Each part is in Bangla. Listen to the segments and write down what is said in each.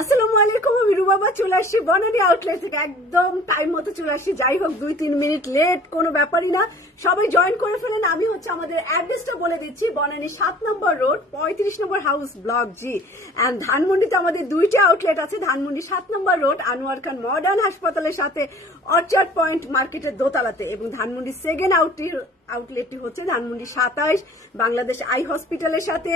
আসসালামু আলাইকুম, আমি রুবাবা চলে আসছি বনানী আউটলেট থেকে। একদম টাইম মতো চলে আসছি, যাই হোক 2-3 মিনিট লেট কোনো ব্যাপারই না। সবাই জয়েন করে ফেলেন। আমি হচ্ছে আমাদের অ্যাড্রেসটা বলে দিচ্ছি, বনানী 7 নম্বর রোড 35 নম্বর হাউস ব্লক জি। অ্যান্ড ধানমন্ডিতে আমাদের 2টি আউটলেট আছে। ধানমন্ডি 7 নম্বর রোড আনোয়ার খান মডার্ন হাসপাতালের সাথে অর্চার্ড পয়েন্ট মার্কেটের দোতলাতে, এবং ধানমন্ডি সেকেন্ড আউটলেটটি হচ্ছে ধানমন্ডি 27 বাংলাদেশ আই হসপিটালের সাথে,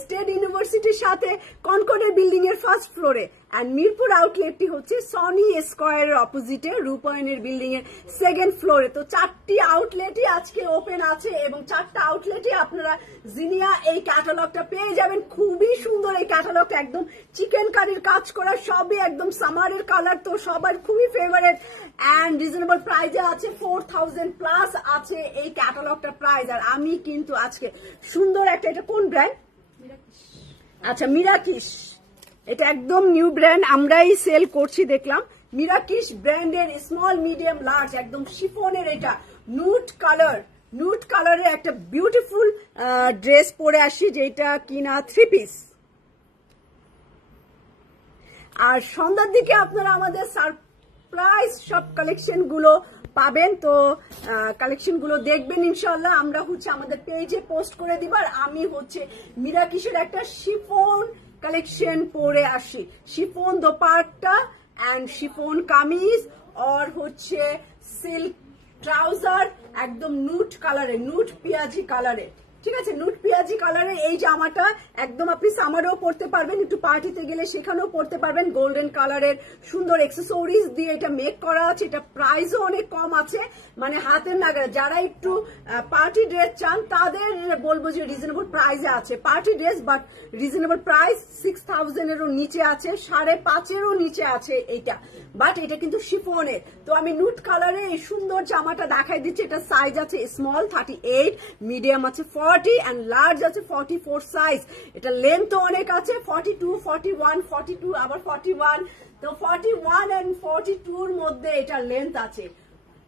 স্টেট ইউনিভার্সিটির সাথে, কনকর্ডের বিল্ডিং এর ফার্স্ট ফ্লোরে। এন্ড মিরপুর আউটলেটটি হচ্ছে সনি স্কয়ারের অপোজিটে রূপায়ণের বিল্ডিং এর সেকেন্ড ফ্লোরে। তো 4টি আউটলেটই আজকে ওপেন আছে, এবং 4টা আউটলেটই আপনারা জিনিয়া এই ক্যাটালগটা পেয়ে যাবেন। খুবই সুন্দর এই ক্যাটালগটা, একদম চিকেন কারির কাজ করা, সবই একদম সামারের কালার, তো সবার খুবই ফেভারিট। এন্ড রিজনেবল প্রাইসে আছে, 4000 প্লাস আছে এই ক্যাটালগটা প্রাইস। আর আমি কিন্তু আজকে সুন্দর একটা, এটা কোন ব্র্যান্ড? আচ্ছা, মিরাকিস। এটা একদম নিউ ব্র্যান্ড, আমরাই সেল করছি দেখলাম। মিরাকিস ব্র্যান্ডের স্মল মিডিয়াম লার্জ একদম শিফনের, এটা নুট কালারের একটা বিউটিফুল ড্রেস পরে আসি, যেটা কিনা 3 পিস। আর সন্ধ্যার দিকে আপনারা আমাদের সারপ্রাইজ সব কালেকশন গুলো পাবেন, তো কালেকশন গুলো দেখবেন ইনশাল্লাহ। আমরা হচ্ছে আমাদের পেজে পোস্ট করে দিব। আর আমি হচ্ছে মিরাকিসের একটা শিফন কালেকশন পরে আসি, chiffon dupatta and chiffon kameez, আর হচ্ছে সিল্ক ট্রাউজার, একদম নুট কালারে, নুট পিয়াজি কালারে, ঠিক আছে, নুট পিয়াজি কালারে এই জামাটা একদম আপনি সামারেও পরতে পারবেন, একটু পার্টিতে গেলে সেখানেও পরতে পারবেন। গোল্ডেন কালারের সুন্দর এক্সেসরিজ দিয়ে এটা মেক করা আছে। এটা প্রাইসও অনেক কম আছে, মানে হাতের নাগালে। যারা একটু পার্টি ড্রেস চান তাদের বলবো যে রিজনেবল প্রাইসে আছে party dress, but reasonable price 6000 এরও নিচে আছে, 5.5 নিচে আছে এইটা, বাট এটা কিন্তু শিফনের। তো আমি নুট কালারে এই সুন্দর জামাটা দেখাই দিচ্ছি। এটা সাইজ আছে স্মল 38, মিডিয়াম আছে 40 এন্ড লার্জ আছে 44 সাইজ। এটা লেন্থ অনেক আছে, 42, 41, 42 আবার 41। তো 41 এন্ড 42 এর মধ্যে এটা লেন্থ আছে।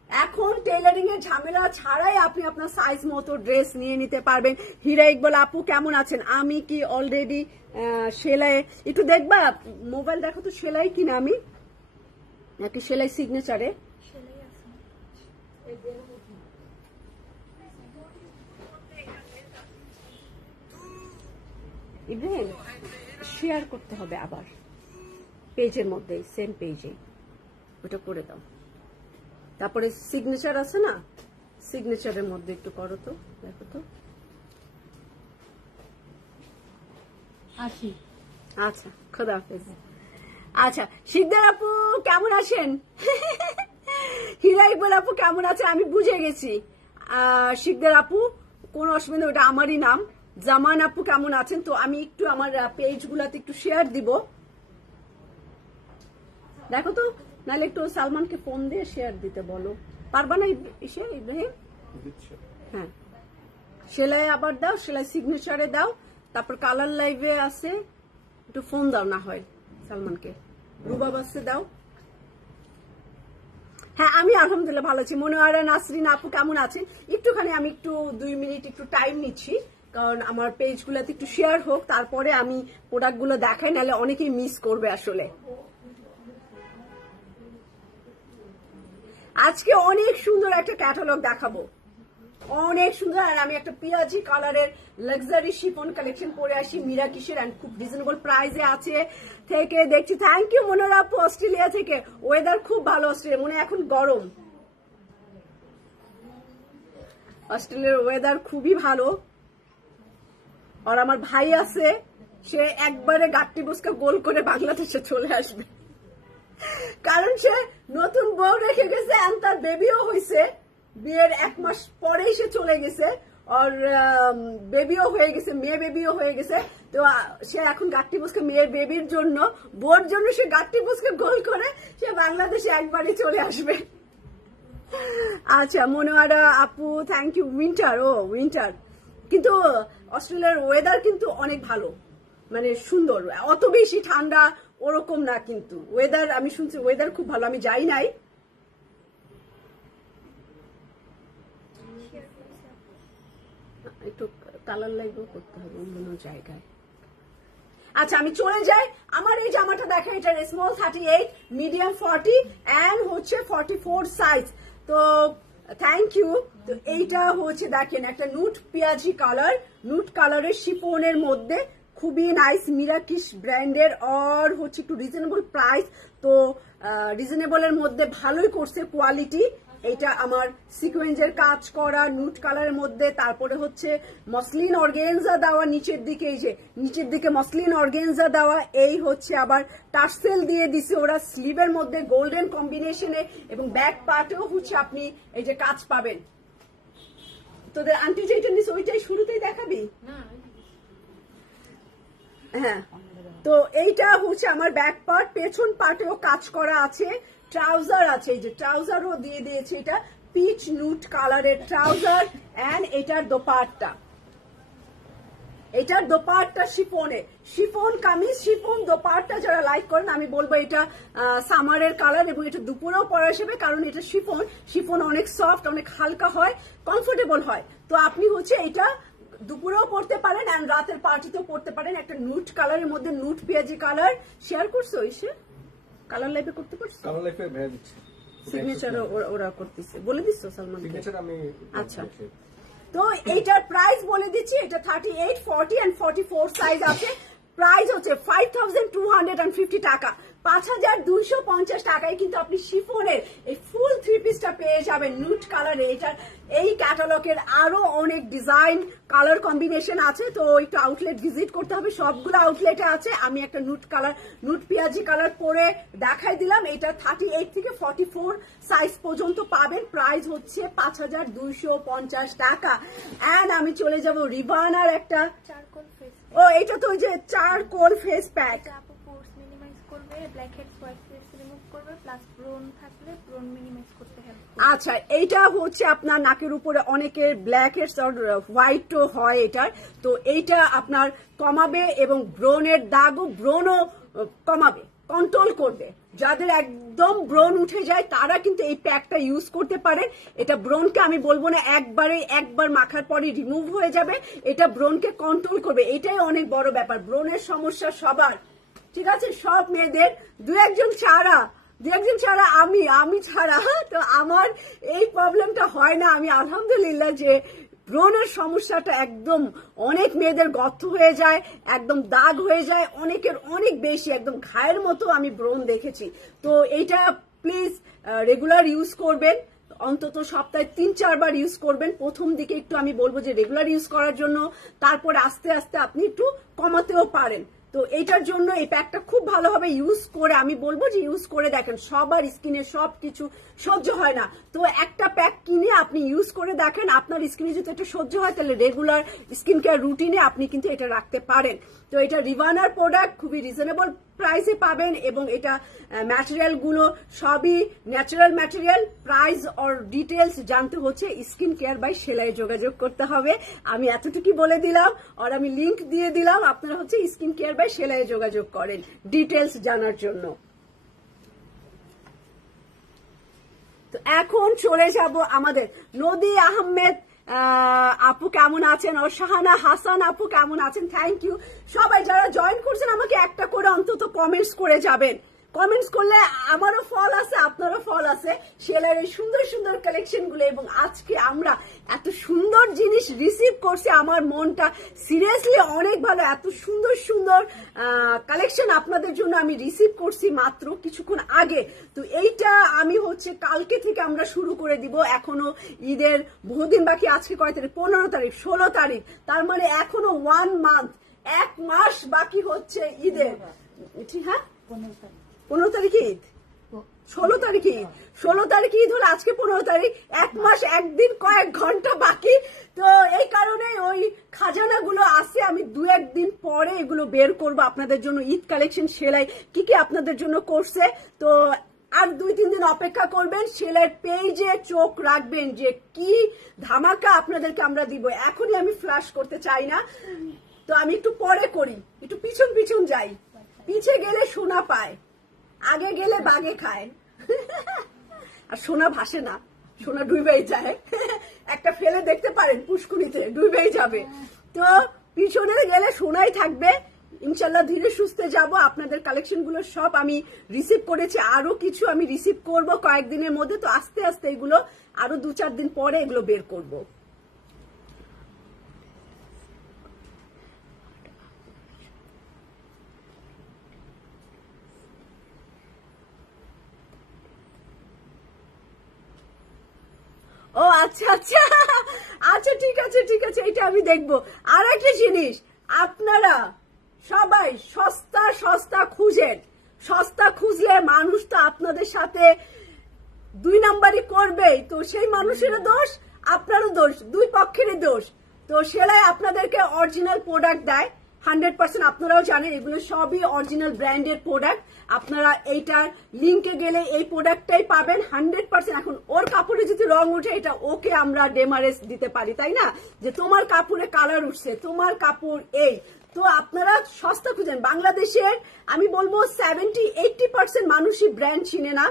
এখন টেলারিং এর ঝামেলা ছাড়াই আপনি আপনার সাইজ মতো ড্রেস নিয়ে নিতে পারবেন। হীরা ইকবাল আপু কেমন আছেন? আমি কি অলরেডি সেলাই, একটু দেখবা মোবাইল দেখো তো, সেলাই কিনা আমি নাকি সেলাই সিগনেচারে? ইভেন শেয়ার করতে হবে আবার পেজের মধ্যে, সেম পেজে ওটা করে দাও। তারপরে সিগনেচার আছে না, সিগনেচারের মধ্যে একটু করো তো, দেখো তো। আচ্ছা, খোদা হাফেজ। আচ্ছা, শিকদার আপু কেমন আছেন? হীরা ইকবাল আপু কেমন আছে? আমি বুঝে গেছি শিকদার আপু, কোন অসুবিধা, ওটা আমারই নাম। জামান আপু কেমন আছেন? তো আমি একটু আমার পেজ গুলাতে একটু শেয়ার দিব, দেখো তো, নাহলে একটু সালমানকে ফোন দিয়ে শেয়ার দিতে বলো। পারবা না ইব্রাহিম? হ্যাঁ, সেলাই আবার দাও, সেলাই সিগনেচারে দাও, তারপর কালার লাইভে আছে, একটু ফোন দাও না হয় সালমানকে, রুবাবাসে দাও। হ্যাঁ, আমি আলহামদুলিল্লাহ ভালো আছি। মনোয়ারা নাসরিন আপু কেমন আছেন? একটুখানি আমি একটু 2 মিনিট একটু টাইম নিচ্ছি, কারণ আমার পেজ গুলাতে একটু শেয়ার হোক, তারপরে আমি প্রোডাক্ট গুলো দেখাই, নাহলে অনেকেই মিস করবে আসলে। আজকে অনেক সুন্দর একটা ক্যাটালগ দেখাবো, অনেক সুন্দর। আর আমি একটা পিয়াজি কালারের লাক্সারি শিফন কালেকশন পরে আসি মিরাকিসের, এন্ড খুব রিজনেবল প্রাইসে আছে থেকে দেখছি। থ্যাংক ইউ মনোরা আপু অস্ট্রেলিয়া থেকে। ওয়েদার খুব ভালো অস্ট্রেলিয়া, মনে এখন গরম। অস্ট্রেলিয়ার ওয়েদার খুবই ভালো। আর আমার ভাই আছে, সে একবারে গাট্টি বসকা গোল করে বাংলাদেশে চলে আসবে, কারণ সে নতুন বউ রেখে গেছে, এন্ড তার বেবিও হয়েছে। বিয়ের 1 মাস পরেই সে চলে গেছে, আর বেবিও হয়ে গেছে, মেয়ে বেবিও হয়ে গেছে। তো সে এখন গাট্টি বসকে মেয়ের বেবির জন্য, বোর জন্য সে গাট্টি বসকে গোল করে সে বাংলাদেশে একবারই চলে আসবে। আচ্ছা, মনোয়ারা আপু থ্যাংক ইউ। উইন্টার, ও উইন্টার, কিন্তু অস্ট্রেলিয়ার ওয়েদার কিন্তু অনেক ভালো, মানে সুন্দর, অত বেশি ঠান্ডা ওরকম না, কিন্তু ওয়েদার আমি শুনছি ওয়েদার খুব ভালো। আমি যাই নাই। একটু কালার লাইভও করতে হবে অন্য জায়গায়। আচ্ছা আমি চলে যাই, আমার এই জামাটা দেখেন, এটা স্মল 38, মিডিয়াম 40 এন্ড হচ্ছে 44 সাইজ। তো থ্যাংক ইউ। তো এইটা হচ্ছে দেখেন একটা নুট পেঁয়াজি কালার, নুট কালারের শিফনের মধ্যে, খুবই নাইস, মিরাকিশ ব্র্যান্ডের, আর হচ্ছে একটু রিজনেবল প্রাইস। তো রিজনেবলের মধ্যে ভালোই করছে কোয়ালিটি। এটা আমার সিকোয়েন্সের কাজ করা নুট কালারের মধ্যে, তারপরে হচ্ছে মসলিন অর্গানজা দেওয়া নিচের দিকে, এই যে নিচের দিকে মসলিন অর্গানজা দেওয়া, এই হচ্ছে আবার টার্সেল দিয়ে দিছে ওরা স্লিভের মধ্যে গোল্ডেন কম্বিনেশনে, এবং ব্যাক পার্টেও হচ্ছে আপনি এই যে কাজ পাবেন। তোদের আন্টি যেটা নিস ওইটাই শুরুতেই দেখাবি? হ্যাঁ, তো এইটা হচ্ছে আমার ব্যাক পার্ট, পেছন পার্টেও কাজ করা আছে, ট্রাউজার আছে, এই যে ট্রাউজারও দিয়ে দিয়েছে, এটা পিচ নুট কালারের ট্রাউজার এন্ড এটার দোপাট্টা, এটার দোপাট্টা শিফনে, শিফন কামিজ, শিফন দোপাট্টা যারা লাইক করেন আমি বলবো এটা সামারের কালার, এবং এটা দুপুরেও পরা যাবে, কারণ এটা শিফন, শিফন অনেক সফট, অনেক হালকা হয়, কমফোর্টেবল হয়। তো আপনি হচ্ছে এটা দুপুরেও পড়তে পারেন এন্ড রাতের পার্টিতেও পড়তে পারেন। একটা নুট কালারের মধ্যে নুট পেঁয়াজি কালার শেয়ার করছো, এসে কালার লাইভে করতে পারছো? কালার লাইভে ভেজে দিচ্ছি, সিগনেচার ওরা করতেছে, বলে দিছো সালমান? সিগনেচার আমি, আচ্ছা। তো এইটার প্রাইস বলে দিচ্ছি, এটা 38, 40 এন্ড 44 সাইজ আছে। প্রাইস হচ্ছে 5250 টাকা, 5250 টাকায় কিন্তু আপনি শিফনের এই ফুল থ্রি পিসটা পেয়ে যাবেন নুট কালারে। এটার এই ক্যাটালগের আরো অনেক ডিজাইন কালার কম্বিনেশন আছে, তো একটু আউটলেট ভিজিট করতে হবে, সবগুলো আউটলেটে আছে। আমি একটা নুট কালার, নুট পেঁয়াজি কালার পরে দেখাই দিলাম। এটা 38 থেকে 44 সাইজ পর্যন্ত পাবেন। প্রাইস হচ্ছে 5250 টাকা। এন্ড আমি চলে যাব রিভানার একটা, ও এটা তো ওই যে চারকোল ফেস প্যাক, আচ্ছা এইটা হচ্ছে আপনার নাকের উপরে অনেকের ব্ল্যাক হেডস আর হোয়াইটও হয় এটার, তো এইটা আপনার কমাবে এবং ব্রনের দাগও ব্রনও কমাবে, কন্ট্রোল করবে। যাদের একদম ব্রন উঠে যায় তারা কিন্তু এই প্যাকটা ইউজ করতে পারেন। এটা ব্রনকে আমি বলবো না একবার মাখার পরে রিমুভ হয়ে যাবে, এটা ব্রনকে কন্ট্রোল করবে, এটাই অনেক বড় ব্যাপার। ব্রনের সমস্যা সবার, ঠিক আছে, সব মেয়েদের, দু একজন ছাড়া আমি ছাড়া, তো আমার এই প্রবলেমটা হয় না। আমি আলহামদুলিল্লাহ যে ব্রনের সমস্যাটা একদম অনেক মেয়েদের গর্ত হয়ে যায়, একদম দাগ হয়ে যায়, অনেকের অনেক বেশি, একদম ঘায়ের মতো আমি ব্রন দেখেছি। তো এইটা প্লিজ রেগুলার ইউজ করবেন, অন্তত সপ্তাহে 3-4 বার ইউজ করবেন। প্রথম দিকে একটু আমি বলবো যে রেগুলার ইউজ করার জন্য, তারপর আস্তে আস্তে আপনি একটু কমাতেও পারেন। তো এইটার জন্য এই প্যাকটা খুব ভালোভাবে ইউজ করে, আমি বলবো যে ইউজ করে দেখেন, সবার স্কিনে সবকিছু সহ্য হয় না, তো একটা প্যাক কিনে আপনি ইউজ করে দেখেন, আপনার স্কিনে যদি এটা সহ্য হয় তাহলে রেগুলার স্কিন কেয়ার রুটিনে আপনি কিন্তু এটা রাখতে পারেন। তো এটা রিভানার প্রোডাক্ট, খুবই রিজনেবল প্রাইসে পাবেন, এবং এটা ম্যাটেরিয়াল গুলো সবই ন্যাচারাল ম্যাটেরিয়াল। প্রাইস আর ডিটেলস জানতে হচ্ছে স্কিন কেয়ার বাই সেলাই যোগাযোগ করতে হবে। আমি এতটুকু বলে দিলাম, আর আমি লিংক দিয়ে দিলাম, আপনারা হচ্ছে স্কিন কেয়ার বাই সেলাই যোগাযোগ করেন ডিটেলস জানার জন্য। তো এখন চলে যাব আমাদের নদী আহমেদ আপু কেমন আছেন, আর শাহানা হাসান আপু কেমন আছেন, থ্যাংক ইউ। সবাই যারা জয়েন করছেন আমাকে একটা করে অন্তত কমেন্টস করে যাবেন, কমেন্টস করলে আমারও ফল আছে, আপনারও ফল আছে সেলাইয়ের এই সুন্দর সুন্দর কালেকশন গুলো। এবং আজকে আমরা এত সুন্দর জিনিস রিসিভ করছি, আমার মনটা সিরিয়াসলি অনেক ভালো। এত সুন্দর সুন্দর কালেকশন আপনাদের জন্য আমি রিসিভ করছি মাত্র কিছুক্ষণ আগে। তো এইটা আমি হচ্ছে কালকে থেকে আমরা শুরু করে দিব, এখনো ঈদের বহুদিন বাকি। আজকে কয় তারিখ? 15 তারিখ, 16 তারিখ, তার মানে এখনো 1 মান্থ, 1 মাস বাকি হচ্ছে ঈদের। ঠিক, হ্যাঁ 15 তারিখে ঈদ, 16 তারিখে ঈদ, 16 তারিখে ঈদ হলো আজকে 15 তারিখ, 1 মাস 1 দিন কয়েক ঘন্টা বাকি। তো এই কারণে ওই খাজানাগুলো আছে, আমি 2-1 দিন পরে এগুলো বের করব আপনাদের জন্য। ঈদ কালেকশন সেলাই কি কি আপনাদের জন্য করছে, তো আর 2-3 দিন অপেক্ষা করবেন। সেলাই পেজে চোখ রাখবেন যে কি ধামাকা আপনাদেরকে আমরা দিব। এখনই আমি ফ্ল্যাশ করতে চাই না, তো আমি একটু পরে করি, একটু পিছন পিছন যাই। পিছে গেলে সোনা পায়, আগে গেলে বাগে খায়। আর সোনা ভাসে না, সোনা ডুবেই যায়। একটা ফেলে দেখতে পারেন পুষ্কুনিতে, ডুবেই যাবে। তো পিছনে গেলে সোনাই থাকবে, ইনশাল্লাহ ধীরে সুস্থে যাব। আপনাদের কালেকশন গুলো সব আমি রিসিভ করেছি, আরো কিছু আমি রিসিভ করব কয়েকদিনের মধ্যে। তো আস্তে আস্তে এগুলো আরো 2-4 দিন পরে এগুলো বের করব। ও আচ্ছা আচ্ছা আচ্ছা, ঠিক আছে ঠিক আছে, এটা আমি দেখবো। আর একটা জিনিস, আপনারা সবাই সস্তা সস্তা খুঁজেন। সস্তা খুঁজলে মানুষ তো আপনাদের সাথে 2 নাম্বারই করবেই। তো সেই মানুষেরও দোষ, আপনারও দোষ, দুই পক্ষেরই দোষ। তো সেলাই আপনাদেরকে অরিজিনাল প্রোডাক্ট দেয় 100%। আপনারাও জানেন এগুলো সবই অরিজিনাল ব্র্যান্ডের প্রোডাক্ট। আপনারা এইটার লিঙ্কে গেলে এই প্রোডাক্টটাই পাবেন 100%। এখন ওর কাপড়ে যদি রং উঠে, এটা ওকে আমরা ডেমারেজ দিতে পারি, তাই না? যে তোমার কাপড়ে কালার উঠছে, তোমার কাপড় এই। তো আপনারা সস্তা খুঁজেন। বাংলাদেশের আমি বলবো 70-80% মানুষই ব্র্যান্ড চিনে না,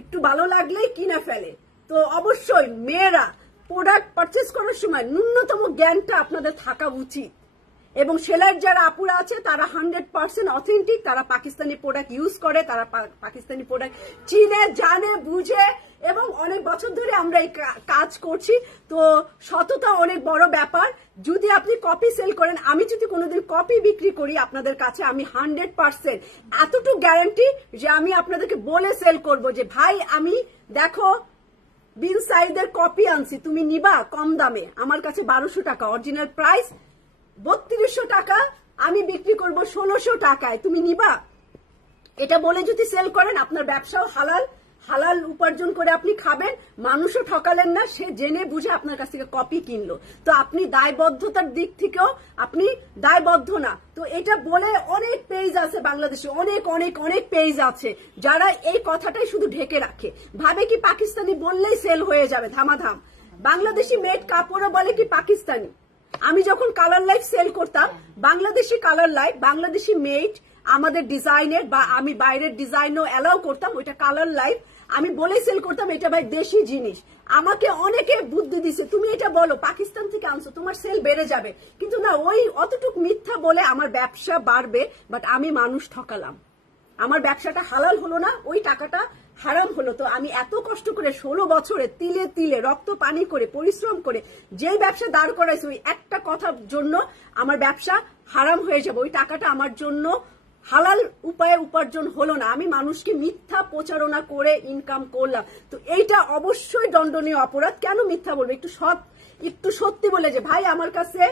একটু ভালো লাগলেই কিনে ফেলে। তো অবশ্যই মেয়েরা প্রোডাক্ট পারচেস করার সময় ন্যূনতম জ্ঞানটা আপনাদের থাকা উচিত। এবং সেলাইয়ের যারা আপুরা আছে তারা 100% অথেন্টিক, তারা পাকিস্তানি প্রোডাক্ট ইউজ করে, তারা পাকিস্তানি প্রোডাক্ট চিনে জানে বুঝে, এবং অনেক বছর ধরে আমরা এই কাজ করছি। তো সততা অনেক বড় ব্যাপার। যদি আপনি কপি সেল করেন, আমি যদি কোনোদিন কপি বিক্রি করি আপনাদের কাছে, আমি 100% এতটুকু গ্যারান্টি যে আমি আপনাদেরকে বলে সেল করব যে ভাই আমি দেখো বিন সাইদের কপি আনছি, তুমি নিবা কম দামে, আমার কাছে 1200 টাকা অরিজিনাল প্রাইস, 3200 টাকা আমি বিক্রি করব 1600 টাকায়, তুমি নিবা? এটা বলে যদি সেল করেন, আপনার ব্যবসাও হালাল, হালাল উপার্জন করে আপনি খাবেন, মানুষও ঠকালেন না, সে জেনে বুঝে আপনার কাছ থেকে কপি কিনলো। তো আপনি দায়বদ্ধতার দিক থেকেও আপনি দায়বদ্ধ না। তো এটা বলে অনেক পেজ আছে বাংলাদেশে, অনেক অনেক অনেক পেজ আছে যারা এই কথাটাই শুধু ঢেকে রাখে, ভাবে কি পাকিস্তানি বললেই সেল হয়ে যাবে ধামাধাম। বাংলাদেশি মেড কাপড়ও বলে কি পাকিস্তানি। আমি যখন কালার লাইফ সেল করতাম, Bangladeshi colour life, Bangladeshi made আমাদের ডিজাইনের, বা আমি বাইরের ডিজাইনও অ্যালাউ করতাম, ওইটা কালার লাইফ আমি বলে সেল করতাম, এটা ভাই দেশি জিনিস। আমাকে অনেকে বুদ্ধি দিছে, তুমি এটা বলো পাকিস্তান থেকে আনছো, তোমার সেল বেড়ে যাবে। কিন্তু না, ওই অতটুক মিথ্যা বলে আমার ব্যবসা বাড়বে, বাট আমি মানুষ ঠকালাম, আমার ব্যবসাটা হালাল হলো না, ওই টাকাটা হারাম হলো। তো আমি এত কষ্ট করে 16 বছরে তিলে তিলে রক্ত পানি করে পরিশ্রম করে যে ব্যবসা দাঁড় করাইছে, ওই একটা কথার জন্য আমার ব্যবসা হারাম হয়ে যাবে, ওই টাকাটা আমার জন্য হালাল উপায়ে উপার্জন হলো না, আমি মানুষকে মিথ্যা প্রচারণা করে ইনকাম করলাম। তো এইটা অবশ্যই দণ্ডনীয় অপরাধ। কেন মিথ্যা বলবো? একটু সত্যি বলে যে ভাই আমার কাছে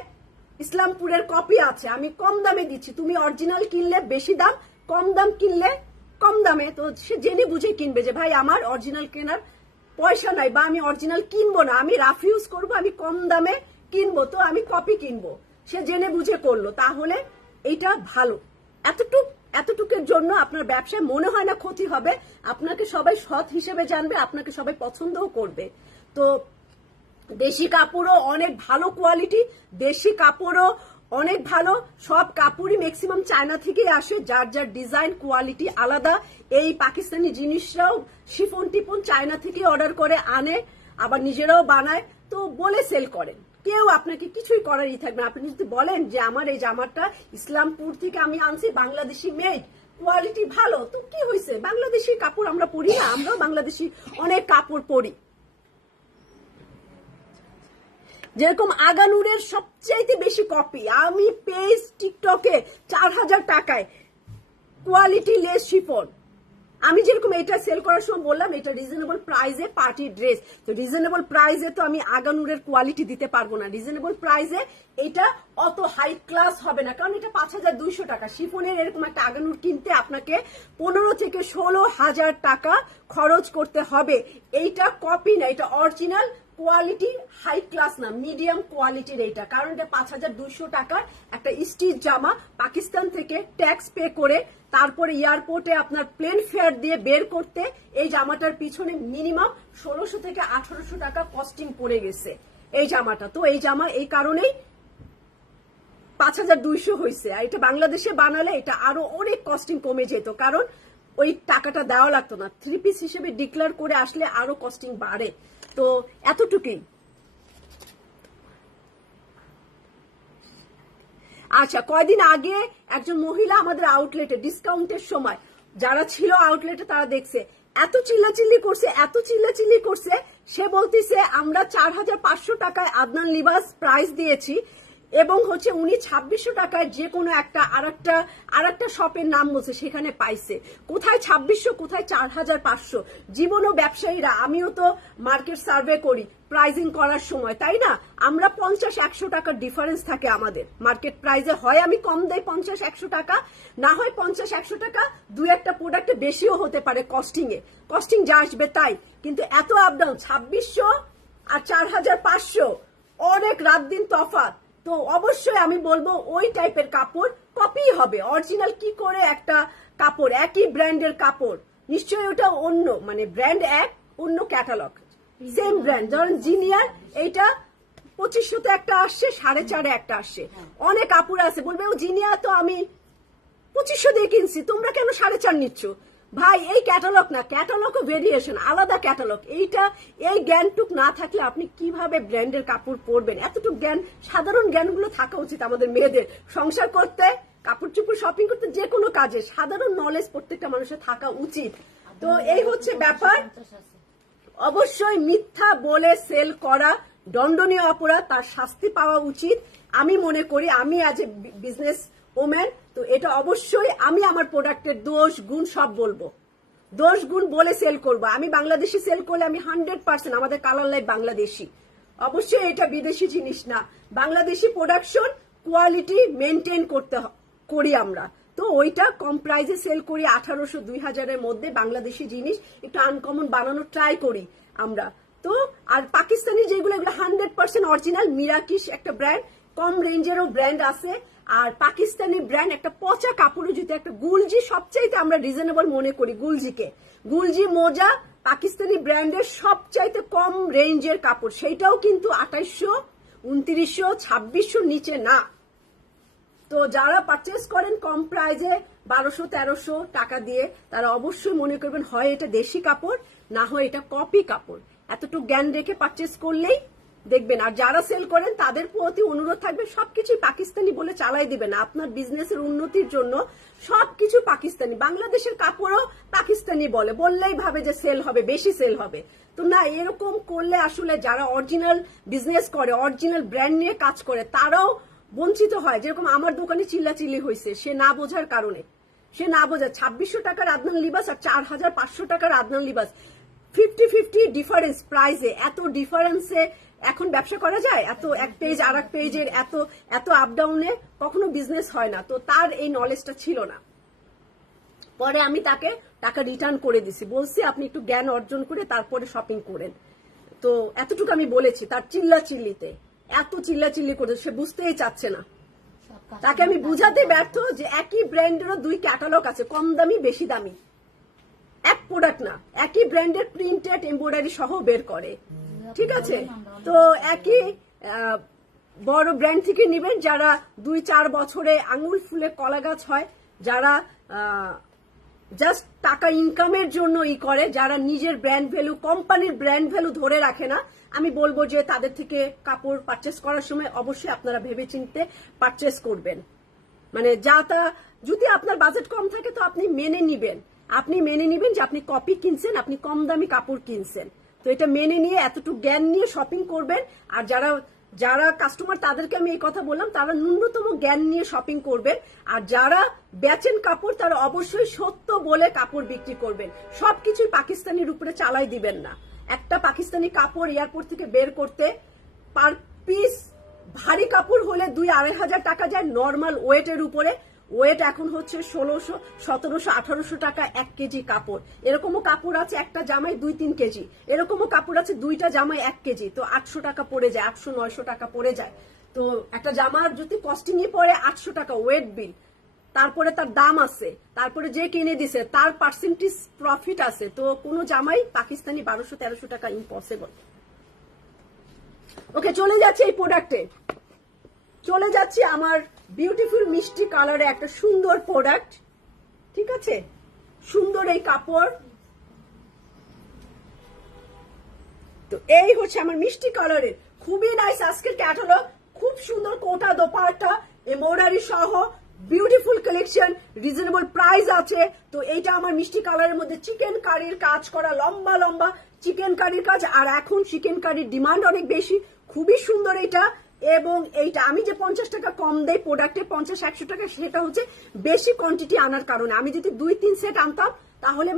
ইসলামপুরের কপি আছে, আমি কম দামে দিচ্ছি, তুমি অরিজিনাল কিনলে বেশি দাম, কম দাম কিনলে কম দামে। তো সে জেনে বুঝে কিনবে যে ভাই আমার অরিজিনাল কেনার পয়সা নাই, বা আমি অরিজিনাল কিনবো না, আমি রাফ ইউজ করবো, আমি কম দামে কিনবো, তো আমি কপি কিনবো। সে জেনে বুঝে করলো, তাহলে এইটা ভালো। এতটুকের জন্য আপনার ব্যবসায় মনে হয় না ক্ষতি হবে, আপনাকে সবাই সৎ হিসেবে জানবে, আপনাকে সবাই পছন্দও করবে। তো দেশি কাপড়ও অনেক ভালো কোয়ালিটি, দেশি কাপড়ও অনেক ভালো, সব কাপড়ই ম্যাক্সিমাম চায়না থেকেই আসে, যার যার ডিজাইন কোয়ালিটি আলাদা। এই পাকিস্তানি জিনিসরাও শিফন টিফন চায়না থেকে অর্ডার করে আনে, আবার নিজেরাও বানায়, তো বলে সেল করেন। কেউ আপনাকে কিছুই করারই থাকবে না। আপনি যদি বলেন যে আমার এই জামাটা ইসলামপুর থেকে আমি আনছি, বাংলাদেশি মেড, কোয়ালিটি ভালো, তো কি হয়েছে? বাংলাদেশি কাপড় আমরা পরি না? আমরাও বাংলাদেশি অনেক কাপড় পরি। যেরকম আগানুরের সবচাইতে বেশি কপি আমি পেজ টিকটকে 4000 টাকায় কোয়ালিটি লেস শিফন। আমি যেরকম এটা সেল করার সময় বললাম এটা রিজনেবল প্রাইসে পার্টি ড্রেস, তো রিজনেবল প্রাইসে তো আমি আগানুরের কোয়ালিটি দিতে পারবো না। রিজনেবল প্রাইসে এটা অত হাই ক্লাস হবে না, কারণ এটা 5200 টাকা। শিফনের এরকম একটা আগানুর কিনতে আপনাকে 15 থেকে 16,000 টাকা খরচ করতে হবে। এইটা কপি না, এটা অরিজিনাল কোয়ালিটি, হাই ক্লাস না, মিডিয়াম কোয়ালিটির এইটা। কারণ এটা 5200 টাকার একটা স্টিচ জামা, পাকিস্তান থেকে ট্যাক্স পে করে তারপরে এয়ারপোর্টে আপনার প্লেন ফেয়ার দিয়ে বের করতে এই জামাটার পিছনে মিনিমাম 1600 থেকে 1800 টাকা কস্টিং পড়ে গেছে এই জামাটা। তো এই জামা এই কারণেই 5200 হয়েছে। আর এটা বাংলাদেশে বানালে এটা আরো অনেক কস্টিং কমে যেত, কারণ ওই টাকাটা দেওয়া লাগতো না। 3 পিস হিসেবে ডিক্লেয়ার করে আসলে আরো কস্টিং বাড়ে। তো এতটুকুই। আচ্ছা, কয়দিন আগে একজন মহিলা আমাদের আউটলেটে ডিসকাউন্টের সময় যারা ছিল আউটলেটে তারা দেখছে, এত চিল্লাচিল্লি করছে, সে বলতেছে আমরা 4,500 টাকায় আদনান লিবাস প্রাইস দিয়েছি এবং হচ্ছে উনি 2,600 টাকায় যে কোনো আরেকটা শপের নাম বলছে সেখানে পাইছে। কোথায় 2,600, কোথায় 4,500? জীবন ও ব্যবসায়ীরা, আমিও তো মার্কেট সার্ভে করি প্রাইজিং করার সময়, তাই না? আমরা 50-100 টাকার ডিফারেন্স থাকে আমাদের মার্কেট প্রাইসে। হয় আমি কম দেই 50-100 টাকা, না হয় 50-100 টাকা দুই একটা প্রোডাক্টে বেশিও হতে পারে কস্টিং যা আসবে তাই। কিন্তু এত আপ ডাউন 2,600 আর 4,500 অনেক রাত দিন তফাৎ। তো অবশ্যই আমি বলবো ওই টাইপের কাপড় কপি হবে। অরিজিনাল কি করে একটা কাপড়, একই ব্র্যান্ডের কাপড়, নিশ্চয়ই ওটা অন্য, মানে ব্র্যান্ড এক, অন্য ক্যাটালগ, সেম ব্র্যান্ড। ধরেন জিনিয়ার এইটা 2,500 একটা আসছে, 4,500 একটা আসছে। অনেক কাপড় আছে বলবে ও জিনিয়া তো আমি 2,500 দিয়ে কিনছি, তোমরা কেন 4,500 নিচ্ছ? ভাই এই ক্যাটালগ না, ক্যাটালগ ও ভেরিয়েশন, আলাদা ক্যাটালগ। এই জ্ঞানটুক না থাকলে আপনি কিভাবে ব্র্যান্ডের কাপড় পরবেন? এতটুকু জ্ঞান, সাধারণ জ্ঞানগুলো থাকা উচিত আমাদের মেয়েদের। সংসার করতে, কাপড় চোপড় শপিং করতে, যে কোনো কাজে সাধারণ নলেজ প্রত্যেকটা মানুষের থাকা উচিত। তো এই হচ্ছে ব্যাপার। অবশ্যই মিথ্যা বলে সেল করা দণ্ডনীয় অপরাধ, তার শাস্তি পাওয়া উচিত আমি মনে করি। আমি আজ এ বিজনেস ওম্যান, তো এটা অবশ্যই আমি আমার প্রোডাক্টের দোষ গুণ সব বলবো, দোষ গুণ বলে সেল করবো। আমি বাংলাদেশি সেল করলে আমি 100% আমাদের কালার লাইফ বাংলাদেশি, অবশ্যই এটা বিদেশি জিনিস না। বাংলাদেশি প্রোডাকশন কোয়ালিটি মেনটেন করি আমরা, তো ওইটা কম প্রাইসে সেল করি। 1,800-2,000 মধ্যে বাংলাদেশি জিনিস একটু আনকমন বানানোর ট্রাই করি আমরা। তো আর পাকিস্তানি যেগুলো, এগুলো 100% অরিজিনাল। মিরাকিশ একটা ব্র্যান্ড, কম রেঞ্জেরও ব্র্যান্ড আছে। আর পাকিস্তানি ব্র্যান্ড একটা পচা কাপড়ও যদি একটা গুলজি, সবচাইতে আমরা রিজনেবল মনে করি গুলজিকে। গুলজি মোজা পাকিস্তানি ব্র্যান্ডের সবচাইতে কম রেঞ্জের কাপড়, সেইটাও কিন্তু 2,800, 2,900, 2,600 নিচে না। তো যারা পারচেস করেন কম প্রাইজে 1,200-1,300 টাকা দিয়ে, তারা অবশ্যই মনে করবেন হয় এটা দেশি কাপড়, না হয় এটা কপি কাপড়। এতটুকু জ্ঞান রেখে পারচেস করলেই দেখবেন। আর যারা সেল করেন তাদের প্রতি অনুরোধ থাকবে সবকিছু পাকিস্তানি বলে চালাই দিবেন। আপনার বিজনেসের উন্নতির জন্য সবকিছু পাকিস্তানি, বাংলাদেশের কাপড়ও পাকিস্তানি বললেই ভাবে যে সেল হবে, বেশি সেল হবে। তো না, এরকম করলে আসলে যারা অরিজিনাল বিজনেস করে, অরিজিনাল ব্র্যান্ড নিয়ে কাজ করে, তারাও বঞ্চিত হয়। যেরকম আমার দোকানে চিল্লাচিল্লি হয়েছে, সে না বোঝার কারণে, সে না বোঝা 2,600 টাকার আদনান লিবাস আর 4,500 টাকার আদনান লিবাস, 50-50 ডিফারেন্স প্রাইসে। এত ডিফারেন্সে এখন ব্যবসা করা যায়? এত এক পেজ আর এক পেজের এত আপ ডাউনে কখনো বিজনেস হয় না। তো তার এই নলেজটা ছিল না। পরে আমি তাকে টাকা রিটার্ন করে দিছি, বলছি আপনি একটু জ্ঞান অর্জন করে তারপরে শপিং করেন। তো এতটুকু আমি বলেছি। তার চিল্লাচিল্লিতে এত চিল্লাচিল্লি করে সে বুঝতেই চাচ্ছে না। তাকে আমি বুঝাতে ব্যর্থ যে একই ব্র্যান্ডেরও দুই ক্যাটালগ আছে, কম দামি বেশি দামি, এক প্রোডাক্ট না, একই ব্র্যান্ডের প্রিন্টেড এমব্রয়ডারি সহ বের করে, ঠিক আছে? তো একই বড় ব্র্যান্ড থেকে নেবেন যারা 2-4 বছরে আঙুল ফুলে কলা গাছ হয়, যারা জাস্ট টাকা ইনকামের জন্য করে, যারা নিজের ব্র্যান্ড ভ্যালু, কোম্পানির ব্র্যান্ড ভ্যালু ধরে রাখে না। আমি বলবো যে তাদের থেকে কাপড় পারচেস করার সময় অবশ্যই আপনারা ভেবেচিন্তে পারচেস করবেন। মানে যদি আপনার বাজেট কম থাকে তো আপনি মেনে নিবেন যে আপনি কপি কিনছেন, আপনি কম দামি কাপড় কিনছেন। তো এটা মেনে নিয়ে এতটুকু জ্ঞান নিয়ে শপিং করবেন। আর যারা কাস্টমার, তাদেরকে আমি এই কথা বললাম, তারা ন্যূনতম জ্ঞান নিয়ে শপিং করবেন। আর যারা বেচেন কাপড়, তারা অবশ্যই সত্য বলে কাপড় বিক্রি করবেন। সবকিছুই পাকিস্তানির উপরে চালাই দিবেন না। একটা পাকিস্তানি কাপড় এয়ারপোর্ট থেকে বের করতে পার পিস ভারী কাপড় হলে 2-2,500 টাকা যায় নর্মাল ওয়েটের উপরে। ওয়েট এখন হচ্ছে 1,600, 1,700, 1,800 টাকা 1 কেজি কাপড়। এরকমও কাপড় আছে একটা জামাই 2-3 কেজি, এরকমও কাপড় আছে 2টা জামাই 1 কেজি। তো 800 টাকা পড়ে যায়, 800-900 টাকা পড়ে যায়। তো একটা জামার যদি কস্টিং পড়ে 800 টাকা ওয়েট বিল, তারপরে তার দাম আছে, তারপরে যে কিনে দিছে তার পার্সেন্টেজ প্রফিট আছে। তো কোনো জামাই পাকিস্তানি 1,200-1,300 টাকা ইম্পসিবল। ওকে, চলে যাচ্ছে এই প্রোডাক্টে, চলে যাচ্ছি আমার বিউটিফুল মিষ্টি কালারে একটা সুন্দর প্রোডাক্ট, ঠিক আছে? সুন্দর এই কাপড়। তো এই হচ্ছে আমার মিষ্টি কালারের খুবই নাইস আজকের ক্যাটালগ। খুব সুন্দর কোটা দোপাট্টা, এমব্রয়ডারি সহ বিউটিফুল কালেকশন, রিজনেবল প্রাইস আছে। তো এইটা আমার মিষ্টি কালারের মধ্যে চিকেন কারির কাজ করা, লম্বা লম্বা চিকেন কারির কাজ। আর এখন চিকেন কারির ডিমান্ড অনেক বেশি, খুবই সুন্দর এটা। এবং এইটা আমি যে 50 টাকা কম দেই প্রোডাক্টে 50-100 টাকা, সেটা হচ্ছে বেশি কোয়ান্টিটি আনার কারণে। আমি যদি 2-3 সেট আনতাম তাহলে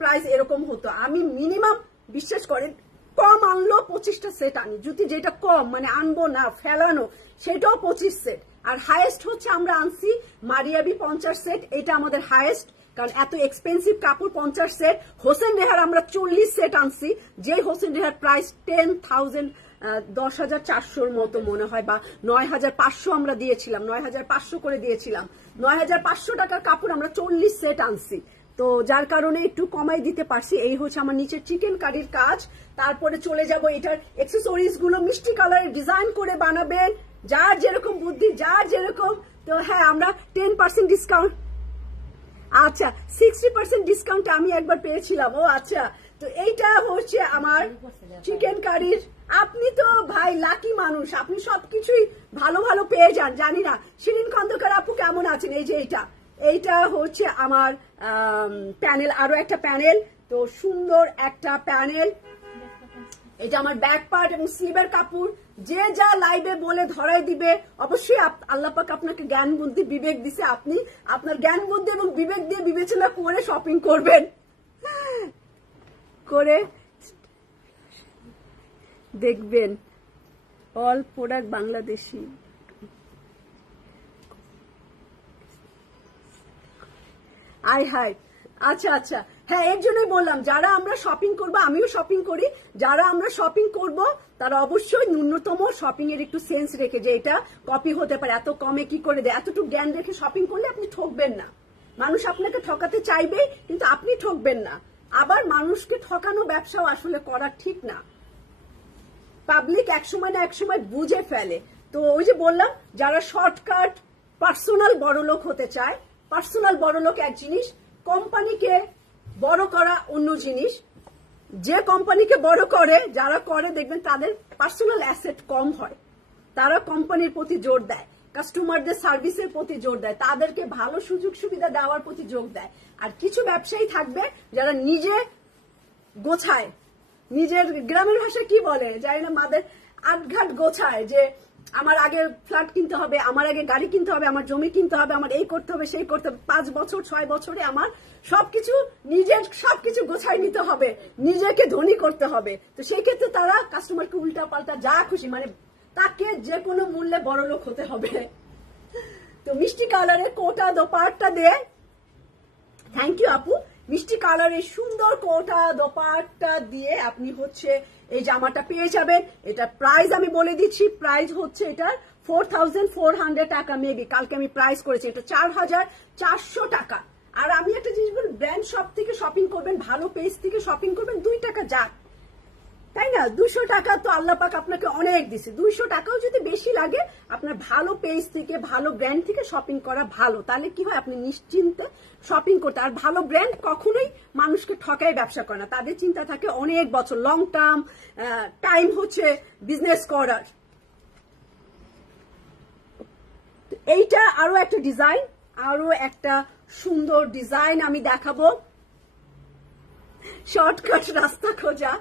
প্রাইস এরকম হতো। আমি মিনিমাম বিশ্বাস করেন কম আনলো 25টা সেট আনি, যদি যেটা কম মানে আনবো না ফেলানো সেটাও 25 সেট। আর হাইয়েস্ট হচ্ছে আমরা আনছি মারিয়াবি 50 সেট, এটা আমাদের হাইয়েস্ট, কারণ এত এক্সপেন্সিভ কাপড় 50 সেট। হোসেন রেহার আমরা 40 সেট আনছি, যে হোসেন রেহার প্রাইস 10,400 মতো মনে হয়, বা 9,500 আমরা দিয়েছিলাম, 9,500 করে দিয়েছিলাম। 9,500 টাকার কাপড় আমরা 40 সেট আনছি, তো যার কারণে একটু কমাই দিতে পারছি। এই হচ্ছে আমার নিচের চিকেন কারির কাজ। তারপরে চলে যাব এটার অ্যাক্সেসরিজ গুলো, মিষ্টি কালারের ডিজাইন করে বানাবেন, যার যেরকম বুদ্ধি, যার যেরকম। তো হ্যাঁ, আমরা 10% ডিসকাউন্ট, আচ্ছা 60% ডিসকাউন্ট আমি একবার পেয়েছিলাম। ও আচ্ছা, তো এইটা হচ্ছে আমার চিকেন কারির। আপনি তো ভাই লাকি মানুষ, আপনি সবকিছুই ভালো ভালো পেয়ে যান। জানি না শিরিন খন্দকার আপু কেমন আছেন। এই যে এইটা হচ্ছে আমার প্যানেল, আরো একটা প্যানেল, তো সুন্দর একটা প্যানেল। এটা আমার ব্যাক পার্ট এবং স্লিভের কাপড়। যে যা লাইভে বলে ধরাই দিবে, অবশ্যই আল্লাহ পাক আপনাকে জ্ঞান বুদ্ধি বিবেক দিছে, আপনি আপনার জ্ঞান বুদ্ধি এবং বিবেক দিয়ে বিবেচনা করে শপিং করবেন, করে দেখবেন অল প্রোডাক্ট বাংলাদেশি। আই হাই, আচ্ছা আচ্ছা, হ্যাঁ এর জন্যই বললাম যারা আমরা শপিং করবো, আমিও শপিং করি, যারা আমরা শপিং করব তারা অবশ্যই ন্যূনতম শপিং এর একটু সেন্স রেখে, যে এটা কপি হতে পারে, এত কমে কি করে দেয়, এতটুকু জ্ঞান রেখে শপিং করলে আপনি ঠকবেন না। মানুষ আপনাকে ঠকাতে চাইবে কিন্তু আপনি ঠকবেন না। আবার মানুষকে ঠকানো ব্যবসাও আসলে করা ঠিক না, পাবলিক একসময় না একসময় বুঝে ফেলে। তো ওই যে বললাম, যারা শর্টকাট পার্সোনাল বড়লোক হতে চায়, পার্সোনাল বড়লোক এক জিনিস, কোম্পানিকে বড় করা অন্য জিনিস। যে কোম্পানিকে বড় করে, যারা করে দেখবেন তাদের পার্সোনাল অ্যাসেট কম হয়, তারা কোম্পানির প্রতি জোর দেয়, কাস্টমারদের সার্ভিসের প্রতি জোর দেয়, তাদেরকে ভালো সুযোগ সুবিধা দেওয়ার প্রতি জোর দেয়। আর কিছু ব্যবসায়ী থাকবে যারা নিজে গোছায়, নিজের গ্রামের ভাষায় কি বলে জানি না, মাদের আটঘাট গোছায়, যে আমার আগে ফ্ল্যাট কিনতে হবে, আমার আগে গাড়ি কিনতে হবে, আমার জমি কিনতে হবে, আমার এই করতে হবে, সেই করতে হবে, 5 বছর 6 বছরে আমার সবকিছু নিজের সবকিছু গোছায় নিতে হবে, নিজেকে ধনী করতে হবে। তো সেই ক্ষেত্রে তারা কাস্টমারকে উল্টা পাল্টা যা খুশি, মানে তাকে যে কোনো মূল্যে বড়লোক হতে হবে। তো মিষ্টি কালারের কোটা দোপাট্টা দিয়ে, থ্যাংক ইউ আপু, মিষ্টি কালারের সুন্দর কোটা দোপাট্টা দিয়ে আপনি হচ্ছে এই জামাটা পেয়ে যাবেন। এটা প্রাইস আমি বলে দিচ্ছি, প্রাইস হচ্ছে এটার 4,400 টাকা, মেবি কালকে আমি প্রাইস করেছি, এটা 4,400 টাকা। আর আমি একটা জিনিস বলি, ব্র্যান্ড শপ থেকে শপিং করবেন, ভালো পেজ থেকে শপিং করবেন, 2 টাকা যাক, তাই না? 200 টাকা তো আল্লাহ পাক আপনাকে অনেক দিছে, 200 টাকাও যদি বেশি লাগে আপনার ভালো পেজ থেকে, ভালো ব্র্যান্ড থেকে শপিং করা ভালো। তাহলে কি হয়, আপনি নিশ্চিন্তে শপিং করতে। আর ভালো ব্র্যান্ড কখনোই মানুষকে ঠকায় ব্যবসা করে না, তাদের চিন্তা থাকে অনেক বছর, লং টার্ম টাইম হচ্ছে বিজনেস করার। এইটা আরো একটা ডিজাইন, আরো একটা সুন্দর ডিজাইন আমি দেখাবো। শর্টকাট রাস্তা খোঁজা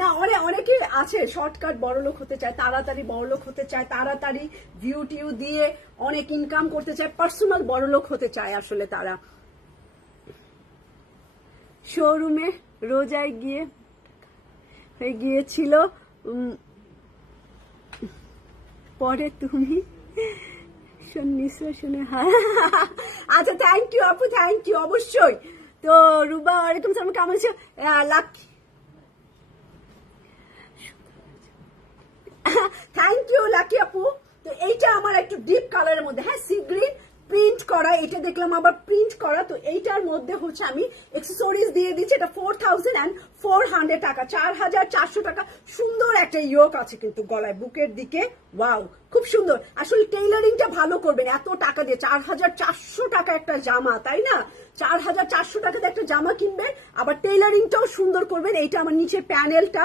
না, অনেকেই আছে শর্টকাট বড়লোক হতে চায়, তাড়াতাড়ি বড়লোক হতে চায়, তাড়াতাড়ি ভিউ টিউ দিয়ে অনেক ইনকাম করতে চায়, পার্সোনাল বড়লোক হতে চায়। আসলে তারা শোরুমে রোজায় গিয়েছিল, পরে তুমি শুনে, হ্যাঁ আচ্ছা, থ্যাংক ইউ আপু, থ্যাংক ইউ, অবশ্যই। তো রুবা ওয়ালাইকুম সালাম, কেমন আছো? লাকি, থ্যাংক ইউ লাকি আপু। তো এইটা আমার একটু ডিপ কালারের মধ্যে, হ্যাঁ সি গ্রিন প্রিন্ট করা, এটা দেখলাম আবার প্রিন্ট করা। তো এইটার মধ্যে হচ্ছে আমি অ্যাক্সেসরিজ দিয়ে দিচ্ছি, এটা 4,400 টাকা, 4,400 টাকা। সুন্দর একটা ইয়োক আছে কিন্তু গলায়, বুকের দিকে, ওয়াও খুব সুন্দর। আসলে টেইলারিংটা ভালো করবেন, এত টাকা দিয়ে 4,400 টাকা একটা জামা, তাই না? 4,400 টাকাতে একটা জামা কিনবেন, আবার টেইলারিংটাও সুন্দর করবেন। এইটা আমার নিচে প্যানেলটা,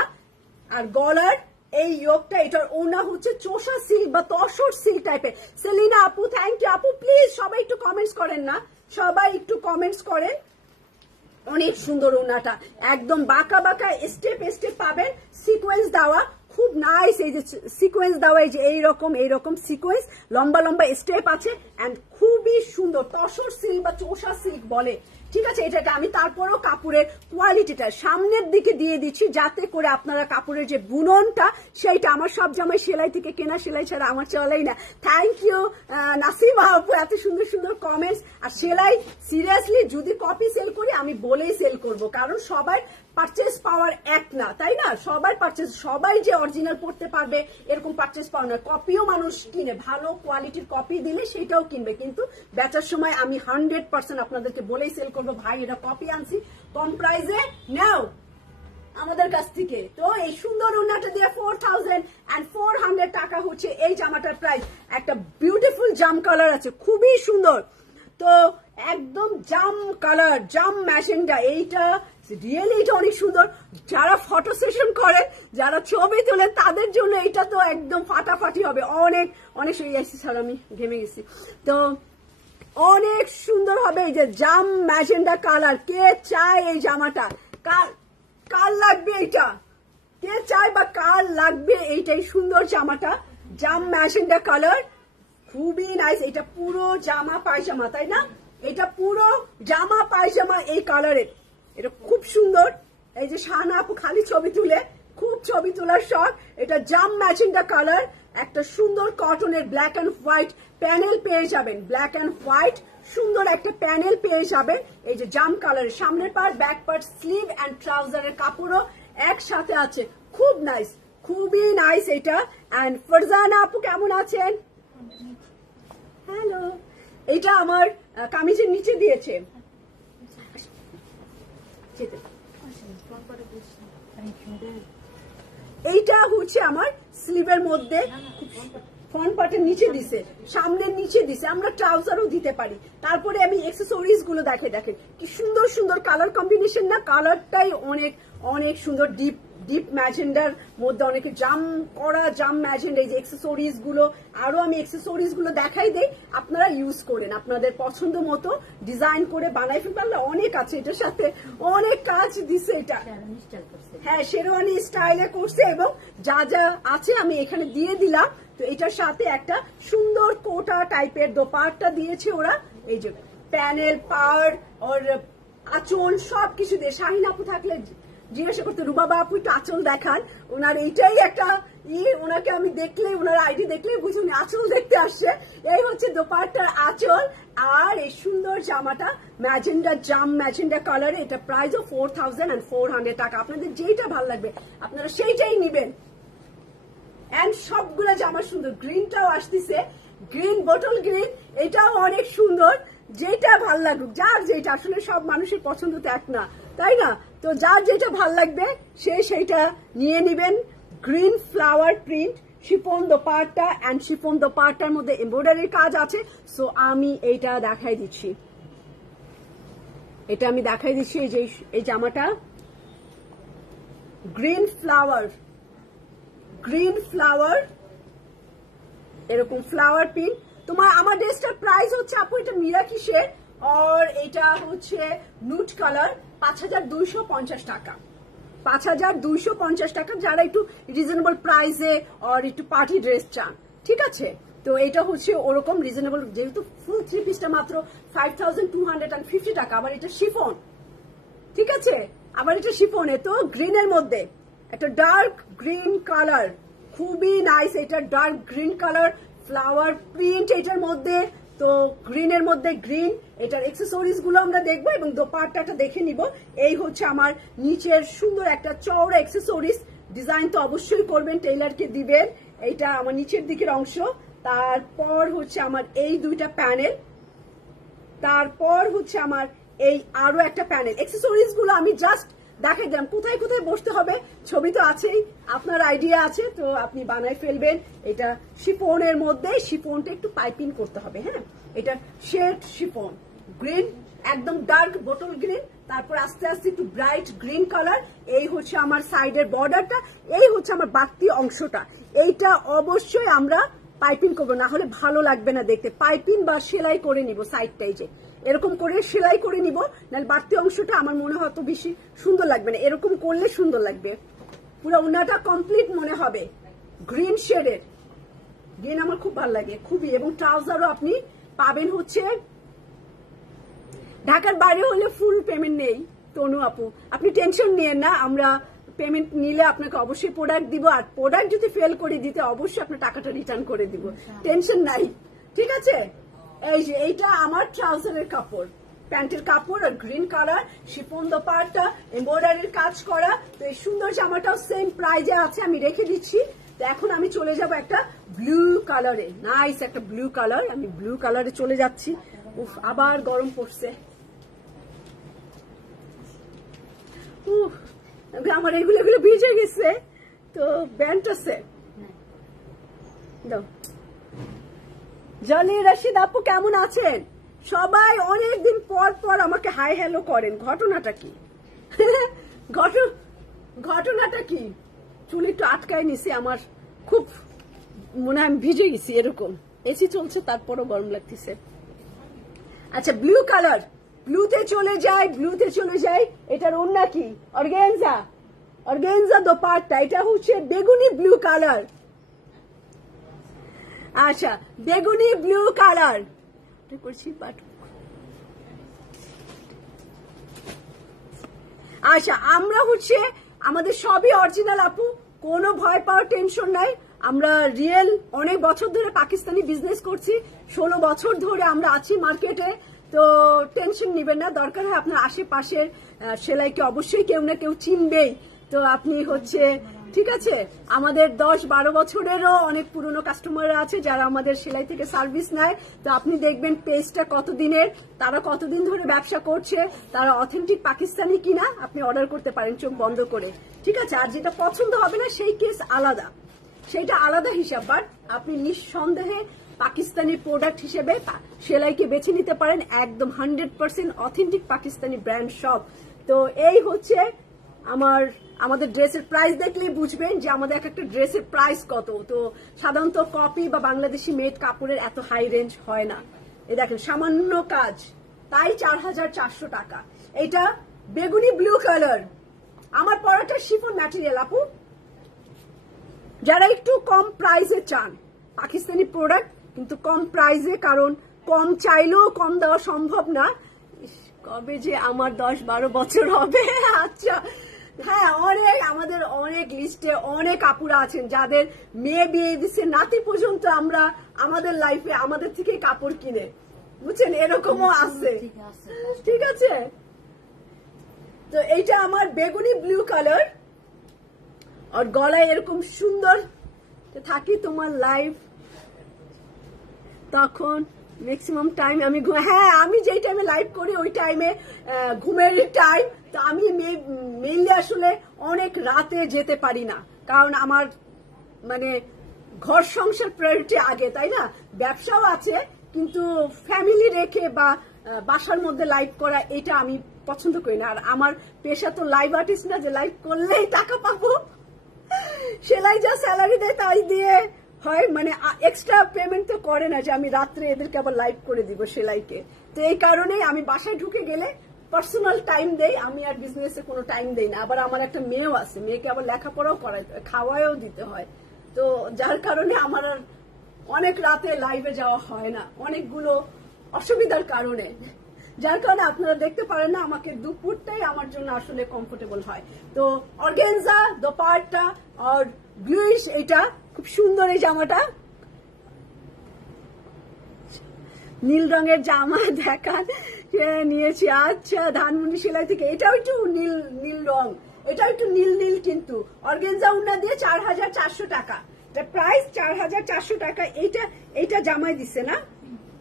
আর গলার এই ইয়োগটা, এটার ওনা হচ্ছে চোষা সিল্ক বা তসর সিল্ক টাইপের। সেলিনা আপু, থ্যাংক ইউ আপু। প্লিজ সবাই একটু কমেন্টস করেন না, সবাই একটু কমেন্টস করেন। অনেক সুন্দর ওনাটা, একদম বাঁকা বাঁকা স্টেপ স্টেপ পাবেন, সিকোয়েন্স দেওয়া, খুব নাইস। এই যে সিকোয়েন্স দেওয়া, এই যে এইরকম সিকোয়েন্স, লম্বা লম্বা স্টেপ আছে, এন্ড খুবই সুন্দর। তসর সিল্ক বা চোষা সিল্ক বলে, ঠিক আছে। এটাকে আমি তারপরেও কাপড়ের কোয়ালিটিটা সামনের দিকে দিয়ে দিচ্ছি, যাতে করে আপনারা কাপড়ের যে বুননটা সেইটা, আমার সব জামাই সেলাই থেকে কেনা, সেলাই ছাড়া আমার চলেই না। থ্যাংক ইউ নাসিমা আপু, এত সুন্দর সুন্দর কমেন্টস। আর সেলাই সিরিয়াসলি যদি কপি সেল করি আমি বলেই সেল করব, কারণ সবাই পারচেস পাওয়ার এক না, তাই না? সবাই পারচেস, সবাই যে অরিজিনাল পড়তে পারবে এরকম পারচেস পাওয়া না। কপিও মানুষ কিনে, ভালো কোয়ালিটির কপি দিলে সেটাও কিনবে, কিন্তু বেচার সময় আমি 100% আপনাদেরকে বলেই সেল করবো, ভাই এটা কপি আনছি, কম প্রাইসে নাও আমাদের কাছ থেকে। তো এই সুন্দর ওড়নাটা দিয়ে 4400 টাকা হচ্ছে এই জামাটার প্রাইস। একটা বিউটিফুল জাম কালার আছে, খুবই সুন্দর। তো একদম জাম কালার, জাম ম্যাজেন্ডা, এইটা রিয়েলি এটা অনেক সুন্দর। যারা ফটো সেশন করেন, যারা ছবি তোলেন, তাদের জন্য এটা তো একদম ফাটাফাটি হবে। অনেক অনেক স্যার আমি ঘেমে গেছি। তো অনেক সুন্দর হবে এই যে জাম ম্যাজেন্ডা কালার। কে চায় এই জামাটা? কার লাগবে এইটা? কে চায় বা কার লাগবে এইটাই সুন্দর জামাটা? জাম ম্যাজেন্ডা কালার, খুবই নাইস। এটা পুরো জামা পায়জামা, তাই না? এটা পুরো জামা পায়জামা এই কালারের, এটা খুব সুন্দর। এই যে শাহানা আপু খালি ছবি তুলে, খুব ছবি তোলার শখ। এটা জাম ম্যাজেন্ডা কালার, একটা সুন্দর কটনের ব্ল্যাক অ্যান্ড হোয়াইট প্যানেল পেয়ে যাবেন, ব্ল্যাক অ্যান্ড হোয়াইট সুন্দর একটা প্যানেল পেয়ে যাবেন। এই যে জাম কালারের সামনের part, back part, sleeve and ট্রাউজারের কাপড়ও একসাথে আছে, খুব নাইস, খুবই নাইস এটা। অ্যান্ড ফারজানা আপু কেমন আছেন? হ্যালো, এটা আমার কামিজের নিচে দিয়েছে। এইটা হচ্ছে আমার স্লিভের মধ্যে, ফ্রন্ট পার্টের নিচে দিছে, সামনের নিচে দিছে, আমরা ট্রাউজারও দিতে পারি। তারপরে আমি অ্যাক্সেসরিজ গুলো দেখেন কি সুন্দর সুন্দর কালার কম্বিনেশন না? কালারটাই অনেক অনেক সুন্দর, ডিপ ডিপ ম্যাজেন্ডার মধ্যে অনেকে জাম করা, জাম ম্যাজেন্ডা। এই যে অ্যাক্সেসরিজ গুলো, আরো আমি অ্যাক্সেসরিজ গুলো দেখাই দেই, আপনারা ইউজ করেন, আপনাদের পছন্দ মতো ডিজাইন করে বানাই ফেলতে পারলে। অনেক আছে এটার সাথে, অনেক কাজ দিছে এটা। হ্যাঁ, শেরওয়ানি স্টাইলে করছে, এবং যা যা আছে আমি এখানে দিয়ে দিলাম। তো এটার সাথে একটা সুন্দর কোটা টাইপের দোপাট্টা দিয়েছে ওরা। এই যে প্যানেল, পাড় ওর আঁচল সবকিছু দিয়ে। শাহিন আপু থাকলে জিজ্ঞাসা করতে, রুবাবা আপু একটু আঁচল দেখান। ওনার এইটাই একটা ওনাকে আমি দেখলে, ওনার আইডি দেখলে বুঝি উনি আঁচল দেখতে আসছে। এই হচ্ছে দোপাট্টার আঁচল। আর এই সুন্দর জামাটা ম্যাজেন্ডা, জাম ম্যাজেন্ডা কালারে, এটা প্রাইস 4400 টাকা। আপনাদের যেইটা ভালো লাগবে আপনারা সেইটাই নিবেন। এন্ড সবগুলো জামা সুন্দর। গ্রিনটাও আসতেছে, গ্রিন, বোটল গ্রিন, এটাও অনেক সুন্দর। যেটা ভাল লাগুক, যার যেটা, আসলে সব মানুষের পছন্দ তো এক না, তাই না? তো যার যেটা ভাল লাগবে সে সেইটা নিয়ে নিবেন। Green flower print, chiffon dupatta, and chiffon দোপাট্টার মধ্যে এমব্রয়ডারির কাজ আছে। সো আমি এইটা দেখাই দিচ্ছি, এটা আমি দেখাই দিচ্ছি। এই যে এই জামাটা গ্রিন ফ্লাওয়ার, গ্রিন ফ্লাওয়ার, এরকম ফ্লাওয়ার প্রিন্ট। তোমার আমার ড্রেসটার প্রাইস হচ্ছে আপু, এটা মীরা কিসের, আর এটা হচ্ছে নুট কালার, 5250 টাকা। 5250 টাকা, যারা একটু রিজনেবল প্রাইসে আর একটু পার্টি ড্রেস চান, ঠিক আছে? তো এটা হচ্ছে ওরকম রিজনেবল, যেহেতু ফুল 3 পিসটা মাত্র 5250 টাকা। আবার এটা শিফন, ঠিক আছে? আবার এটা শিফনে, তো গ্রিনের মধ্যে একটা ডার্ক গ্রিন কালার, খুবই নাইস। এটা dark green colour, flower print এটার মধ্যে। তো গ্রিনের মধ্যে গ্রিন, এটার অ্যাক্সেসরিজ গুলো আমরা দেখবো এবং দোপাট্টাটা দেখে নিব। এই হচ্ছে আমার নিচের সুন্দর একটা চওড়া অ্যাক্সেসরিজ। ডিজাইন তো অবশ্যই করবেন, টেইলারকে দিবেন। এইটা আমার নিচের দিকের অংশ। তারপর হচ্ছে আমার এই দুইটা প্যানেল, তারপর হচ্ছে আমার এই আরো একটা প্যানেল। অ্যাক্সেসরিজ গুলো আমি জাস্ট দেখাই দিলাম। কোথায় কোথায় বসতে হবে ছবি তো আছেই, আপনার আইডিয়া আছে, তো আপনি বানাই ফেলবেন। এটা শিফনের মধ্যে, শিফনটা একটু পাইপিং করতে হবে। হ্যাঁ, এটা শেড শিফন, গ্রিন একদম ডার্ক বোটল গ্রিন, তারপর আস্তে আস্তে একটু ব্রাইট গ্রিন কালার। এই হচ্ছে আমার সাইডের বর্ডারটা, এই হচ্ছে আমার বাড়তি অংশটা। এইটা অবশ্যই আমরা পাইপিং করবো, না হলে ভালো লাগবে না দেখতে। পাইপিং বা সেলাই করে নিব সাইডটাই, যে এরকম করে সেলাই করে নিব, নাহলে বাড়তি অংশটা আমার মনে হয় অত বেশি সুন্দর লাগবে না। এরকম করলে সুন্দর লাগবে, পুরো ওনাটা কমপ্লিট মনে হবে গ্রিন শেডের। গ্রিন আমার খুব ভালো লাগে খুবই। এবং ট্রাউজারও আপনি পাবেন হচ্ছে, ঢাকার বাইরে হলে ফুল পেমেন্ট নেই তনু আপু, আপনি টেনশন নিয়েন না। আমরা পেমেন্ট নিলে আপনাকে অবশ্যই প্রোডাক্ট দিব, আর প্রোডাক্ট যদি ফেল করে দিতে অবশ্যই আপনার টাকাটা রিটার্ন করে দিব, টেনশন নাই, ঠিক আছে। এই যে এইটা আমার ট্রাউজারের কাপড়, প্যান্টের কাপড়, আর গ্রিন কালার শিফন দোপাট্টা, এমব্রয়ডারির কাজ করা। তো এই সুন্দর জামাটাও সেম প্রাইজে আছে, আমি রেখে দিচ্ছি। তো এখন আমি চলে যাব একটা ব্লু কালারে, নাইস একটা ব্লু কালার, আমি ব্লু কালারে চলে যাচ্ছি। উফ, আবার গরম পড়ছে। আমার এগুলো ভিজে গেছে, তো ব্যান্ড আছে। জলি রশিদ আপু কেমন আছেন? সবাই অনেকদিন পর পর আমাকে হাই হ্যালো করেন, ঘটনাটা কি? ঘটনাটা কি? চুল একটু আটকায় নিছে আমার, খুব মনে হয় আমি ভিজে গেছি, এরকম এসি চলছে তারপরও গরম লাগতেছে। আচ্ছা, ব্লু কালার, ব্লুতে চলে যাই। এটার ওন্না কি? অর্গেনজা দোপাট্টা, এটা হচ্ছে বেগুনি ব্লু কালার। আচ্ছা, বেগুনি ব্লু কালার করছি। আচ্ছা, আমরা হচ্ছে আমাদের সবই অরিজিনাল আপু, কোনো ভয় পাওয়ার টেনশন নাই। আমরা রিয়েল অনেক বছর ধরে পাকিস্তানি বিজনেস করছি, 16 বছর ধরে আমরা আছি মার্কেটে। তো টেনশন নিবেন না, দরকার হয় আপনার আশেপাশের সেলাইকে অবশ্যই কেউ না কেউ চিনবেই। তো আপনি হচ্ছে, ঠিক আছে, আমাদের 10-12 বছরেরও অনেক পুরনো কাস্টমাররা আছে যারা আমাদের সেলাই থেকে সার্ভিস নেয়। তো আপনি দেখবেন পেজটা কতদিনের, তারা কতদিন ধরে ব্যবসা করছে, তারা অথেন্টিক পাকিস্তানি কিনা, আপনি অর্ডার করতে পারেন চোখ বন্ধ করে, ঠিক আছে। আর যেটা পছন্দ হবে না সেই কেস আলাদা, সেটা আলাদা হিসাব। বাট আপনি নিঃসন্দেহে পাকিস্তানি প্রোডাক্ট হিসেবে সেলাইকে বেছে নিতে পারেন, একদম 100% অথেন্টিক পাকিস্তানি ব্র্যান্ড সব। তো এই হচ্ছে আমাদের ড্রেসের প্রাইস দেখলেই বুঝবেন যে আমাদের একটা ড্রেসের প্রাইস কত। তো সাধারণত কপি বা বাংলাদেশি মেড কাপড়ের এত হাই রেঞ্জ হয় না। এই দেখেন সামান্য কাজ, তাই 4400 টাকা। এটা বেগুনি ব্লু কালার, আমার পরাটা শিফন ম্যাটেরিয়াল আপু। যারা একটু কম প্রাইসে চান পাকিস্তানি প্রোডাক্ট, কিন্তু কম প্রাইসে, কারণ কম চাইলেও কম দেওয়া সম্ভব না। কবে যে আমার 10-12 বছর হবে। আচ্ছা, হ্যাঁ, আমাদের অনেক লিস্টে অনেক আপুরা আছেন যাদের মেয়ে বিয়ে দিচ্ছে, নাতি পর্যন্ত আমরা আমাদের লাইফে আমাদের থেকে কাপড় কিনে, বুঝছেন, এরকমও আছে, ঠিক আছে। তো এইটা আমার বেগুনি ব্লু কালার, আর গলায় এরকম সুন্দর থাকি। তোমার লাইফ তখন ম্যাক্সিমাম টাইম আমি, হ্যাঁ, আমি যেই টাইমে লাইভ করি ওই টাইমে ঘুমের টাইম। তো আমি মেইনলি আসলে অনেক রাতে যেতে পারি না, কারণ আমার মানে ঘর সংসার প্রায়োরিটি আগে, তাই না। ব্যবসাও আছে, কিন্তু ফ্যামিলি রেখে বা বাসার মধ্যে লাইভ করা এটা আমি পছন্দ করি না। আর আমার পেশা তো লাইভ আর্টিস্ট না যে লাইভ করলেই টাকা পাবো। সেলাই যা স্যালারি দেয় তাই দিয়ে হয়, মানে এক্সট্রা পেমেন্ট তো করে না যে আমি রাত্রে এদেরকে আবার লাইভ করে দিব সেলাইকে। তো এই কারণেই আমি বাসায় ঢুকে গেলে পার্সোনাল টাইম দেই, আমি আর বিজনেসে কোনো টাইম দেই না। আবার আমার একটা মেয়েও আছে, মেয়েকে আবার লেখাপড়াও করাইতে হয়, খাওয়ায়ও দিতে হয়। তো যার কারণে আমার আর অনেক রাতে লাইভে যাওয়া হয় না, অনেকগুলো অসুবিধার কারণে। যার কারণে আপনারা দেখতে পারেন না, আমাকে দুপুরটাই আমার জন্য আসলে কমফোর্টেবল হয়। তো অর্গেনজা দোপাট্টা আর ব্লুইশ, এটা খুব সুন্দর। এই জামাটা নীল রঙের জামা দেখান নিয়েছি। আচ্ছা, ধানমন্ডি সেলাই থেকে। এটাও একটু নীল রং, এটাও একটু নীল, কিন্তু অর্গেনজা উন্না দিয়ে 4400 টাকা। এটা প্রাইস 4400 টাকা। এইটা জামাই দিছে না,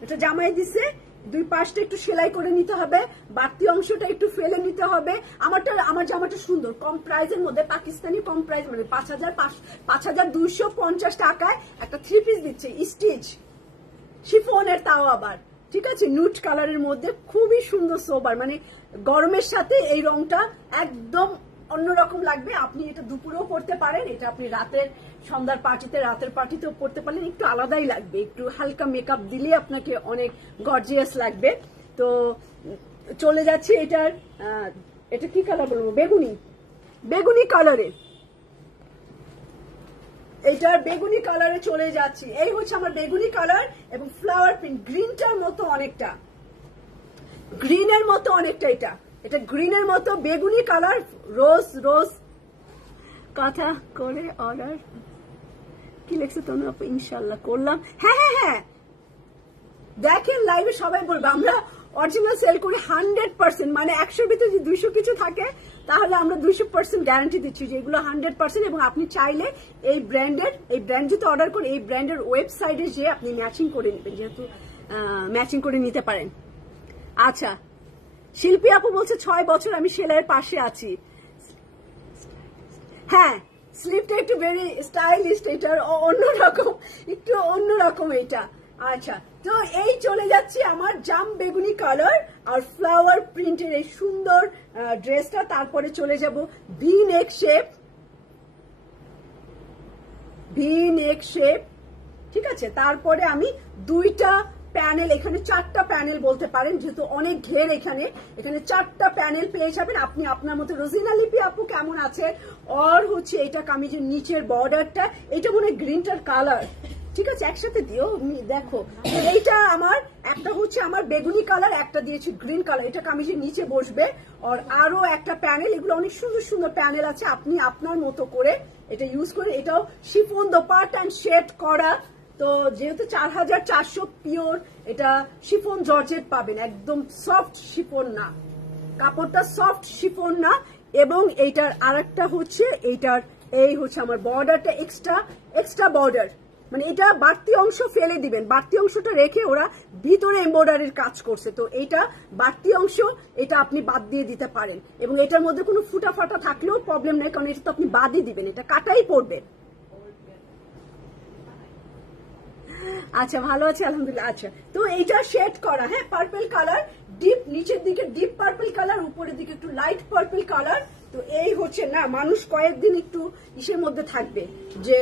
এটা জামাই দিছে। দুই পাশটা একটু সেলাই করে নিতে হবে, বাড়তি অংশটা একটু ফেলে নিতে হবে। আমার জামাটা সুন্দর, কম প্রাইসের মধ্যে, পাকিস্তানি কম প্রাইস, মানে 5250 টাকায় একটা 3 পিস দিচ্ছে স্টিচ শিফনের, তাও আবার ঠিক আছে, নুট কালারের মধ্যে খুবই সুন্দর সোবার, মানে গরমের সাথে এই রংটা একদম অন্যরকম লাগবে। আপনি এটা দুপুরেও পরতে পারেন, এটা আপনি রাতের সন্ধ্যার পার্টিতে, রাতের পার্টিতেও পরতে পারলেন, একটু আলাদাই লাগবে, একটু হালকা মেকআপ দিলে আপনাকে অনেক গর্জিয়াস লাগবে। তো চলে যাচ্ছে এটা কি কালার বলবো, বেগুনি কালারে, এটার বেগুনি কালারে চলে যাচ্ছি। এই হচ্ছে আমার বেগুনি কালার এবং ফ্লাওয়ার প্রিন্ট, গ্রিনটার মতো অনেকটা, গ্রিনের মতো অনেকটা, এটা গ্রিনের মতো বেগুনি কালার, রোজ কথা করে অর্ডার কি লিখছে তোমরা আপু? ইনশাল্লাহ করলাম। হ্যাঁ দেখেন লাইভে সবাই বলবে আমরা অরিজিনাল সেল করি 100%, মানে 100-র ভিতরে যদি 200 কিছু থাকে তাহলে আমরা 200% গ্যারান্টি দিচ্ছি যে এগুলো 100%। এবং আপনি চাইলে এই ব্র্যান্ড যদি অর্ডার করেন, এই ব্র্যান্ডের ওয়েবসাইটে যে আপনি ম্যাচিং করে নেবেন, যেহেতু ম্যাচিং করে নিতে পারেন। আচ্ছা, শিল্পী আপু বলছে 6 বছর আমি সেলাইয়ের পাশে আছি। হ্যাঁ, স্লিপটা একটু ভেরি স্টাইলিস্ট, এটার একটু অন্যরকম এটা। আচ্ছা, তো এই চলে যাচ্ছি আমার জাম বেগুনি কালার আর ফ্লাওয়ার প্রিন্টের এই সুন্দর ড্রেসটা। তারপরে চলে যাব ভি নেক শেপ, ঠিক আছে। তারপরে আমি 2টা প্যানেল, এখানে 4টা প্যানেল বলতে পারেন, যেহেতু অনেক ঘের, এখানে 4টা প্যানেল পেয়ে যাবেন আপনি আপনার মতো। রোজিনা লিপি আপু কেমন আছে? আর হচ্ছে এটা কামিজের নিচের বর্ডারটা, এটা মনে হয় গ্রিনটার কালার, ঠিক আছে, একসাথে দিও দেখো। এইটা আমার একটা হচ্ছে আমার বেগুনি কালার, একটা দিয়েছি গ্রিন কালার, এটা কামিজের নিচে বসবে। আর আরো একটা প্যানেল, এগুলো অনেক সুন্দর সুন্দর প্যানেল আছে, আপনি আপনার মতো করে এটা ইউজ করে। এটাও শিফন দোপাট্টা এন্ড শেড করা, তো যেহেতু 4400 পিওর, এটা শিফন জর্জেট পাবেন, একদম সফট শিফন না, কাপড়টা সফট শিফন না। এবং এইটার আরেকটা হচ্ছে এই হচ্ছে আমার বর্ডারটা এক্সট্রা বর্ডার, মানে এটা বাড়তি অংশ ফেলে দিবেন, বাড়তি অংশটা রেখে ওরা ভিতরে এমব্রয়ডারির কাজ করছে, তো এটা বাড়তি অংশ, এটা আপনি বাদ দিয়ে দিতে পারেন। এবং এটার মধ্যে কোনো ফুটা ফাটা থাকলেও প্রবলেম নেই, কারণ এটা তো আপনি বাদই দিবেন, এটা কাটাই পড়বে। আচ্ছা, ভালো আছে আলহামদুলিল্লাহ। আচ্ছা, তো এইটা শেড করা, হ্যাঁ, পার্পল কালার, ডিপ নিচের দিকে ডিপ পার্পল কালার, উপরের দিকে একটু লাইট পার্পল কালার। তো এই হচ্ছে না, মানুষ কয়েকদিন একটু ইসের মধ্যে থাকবে যে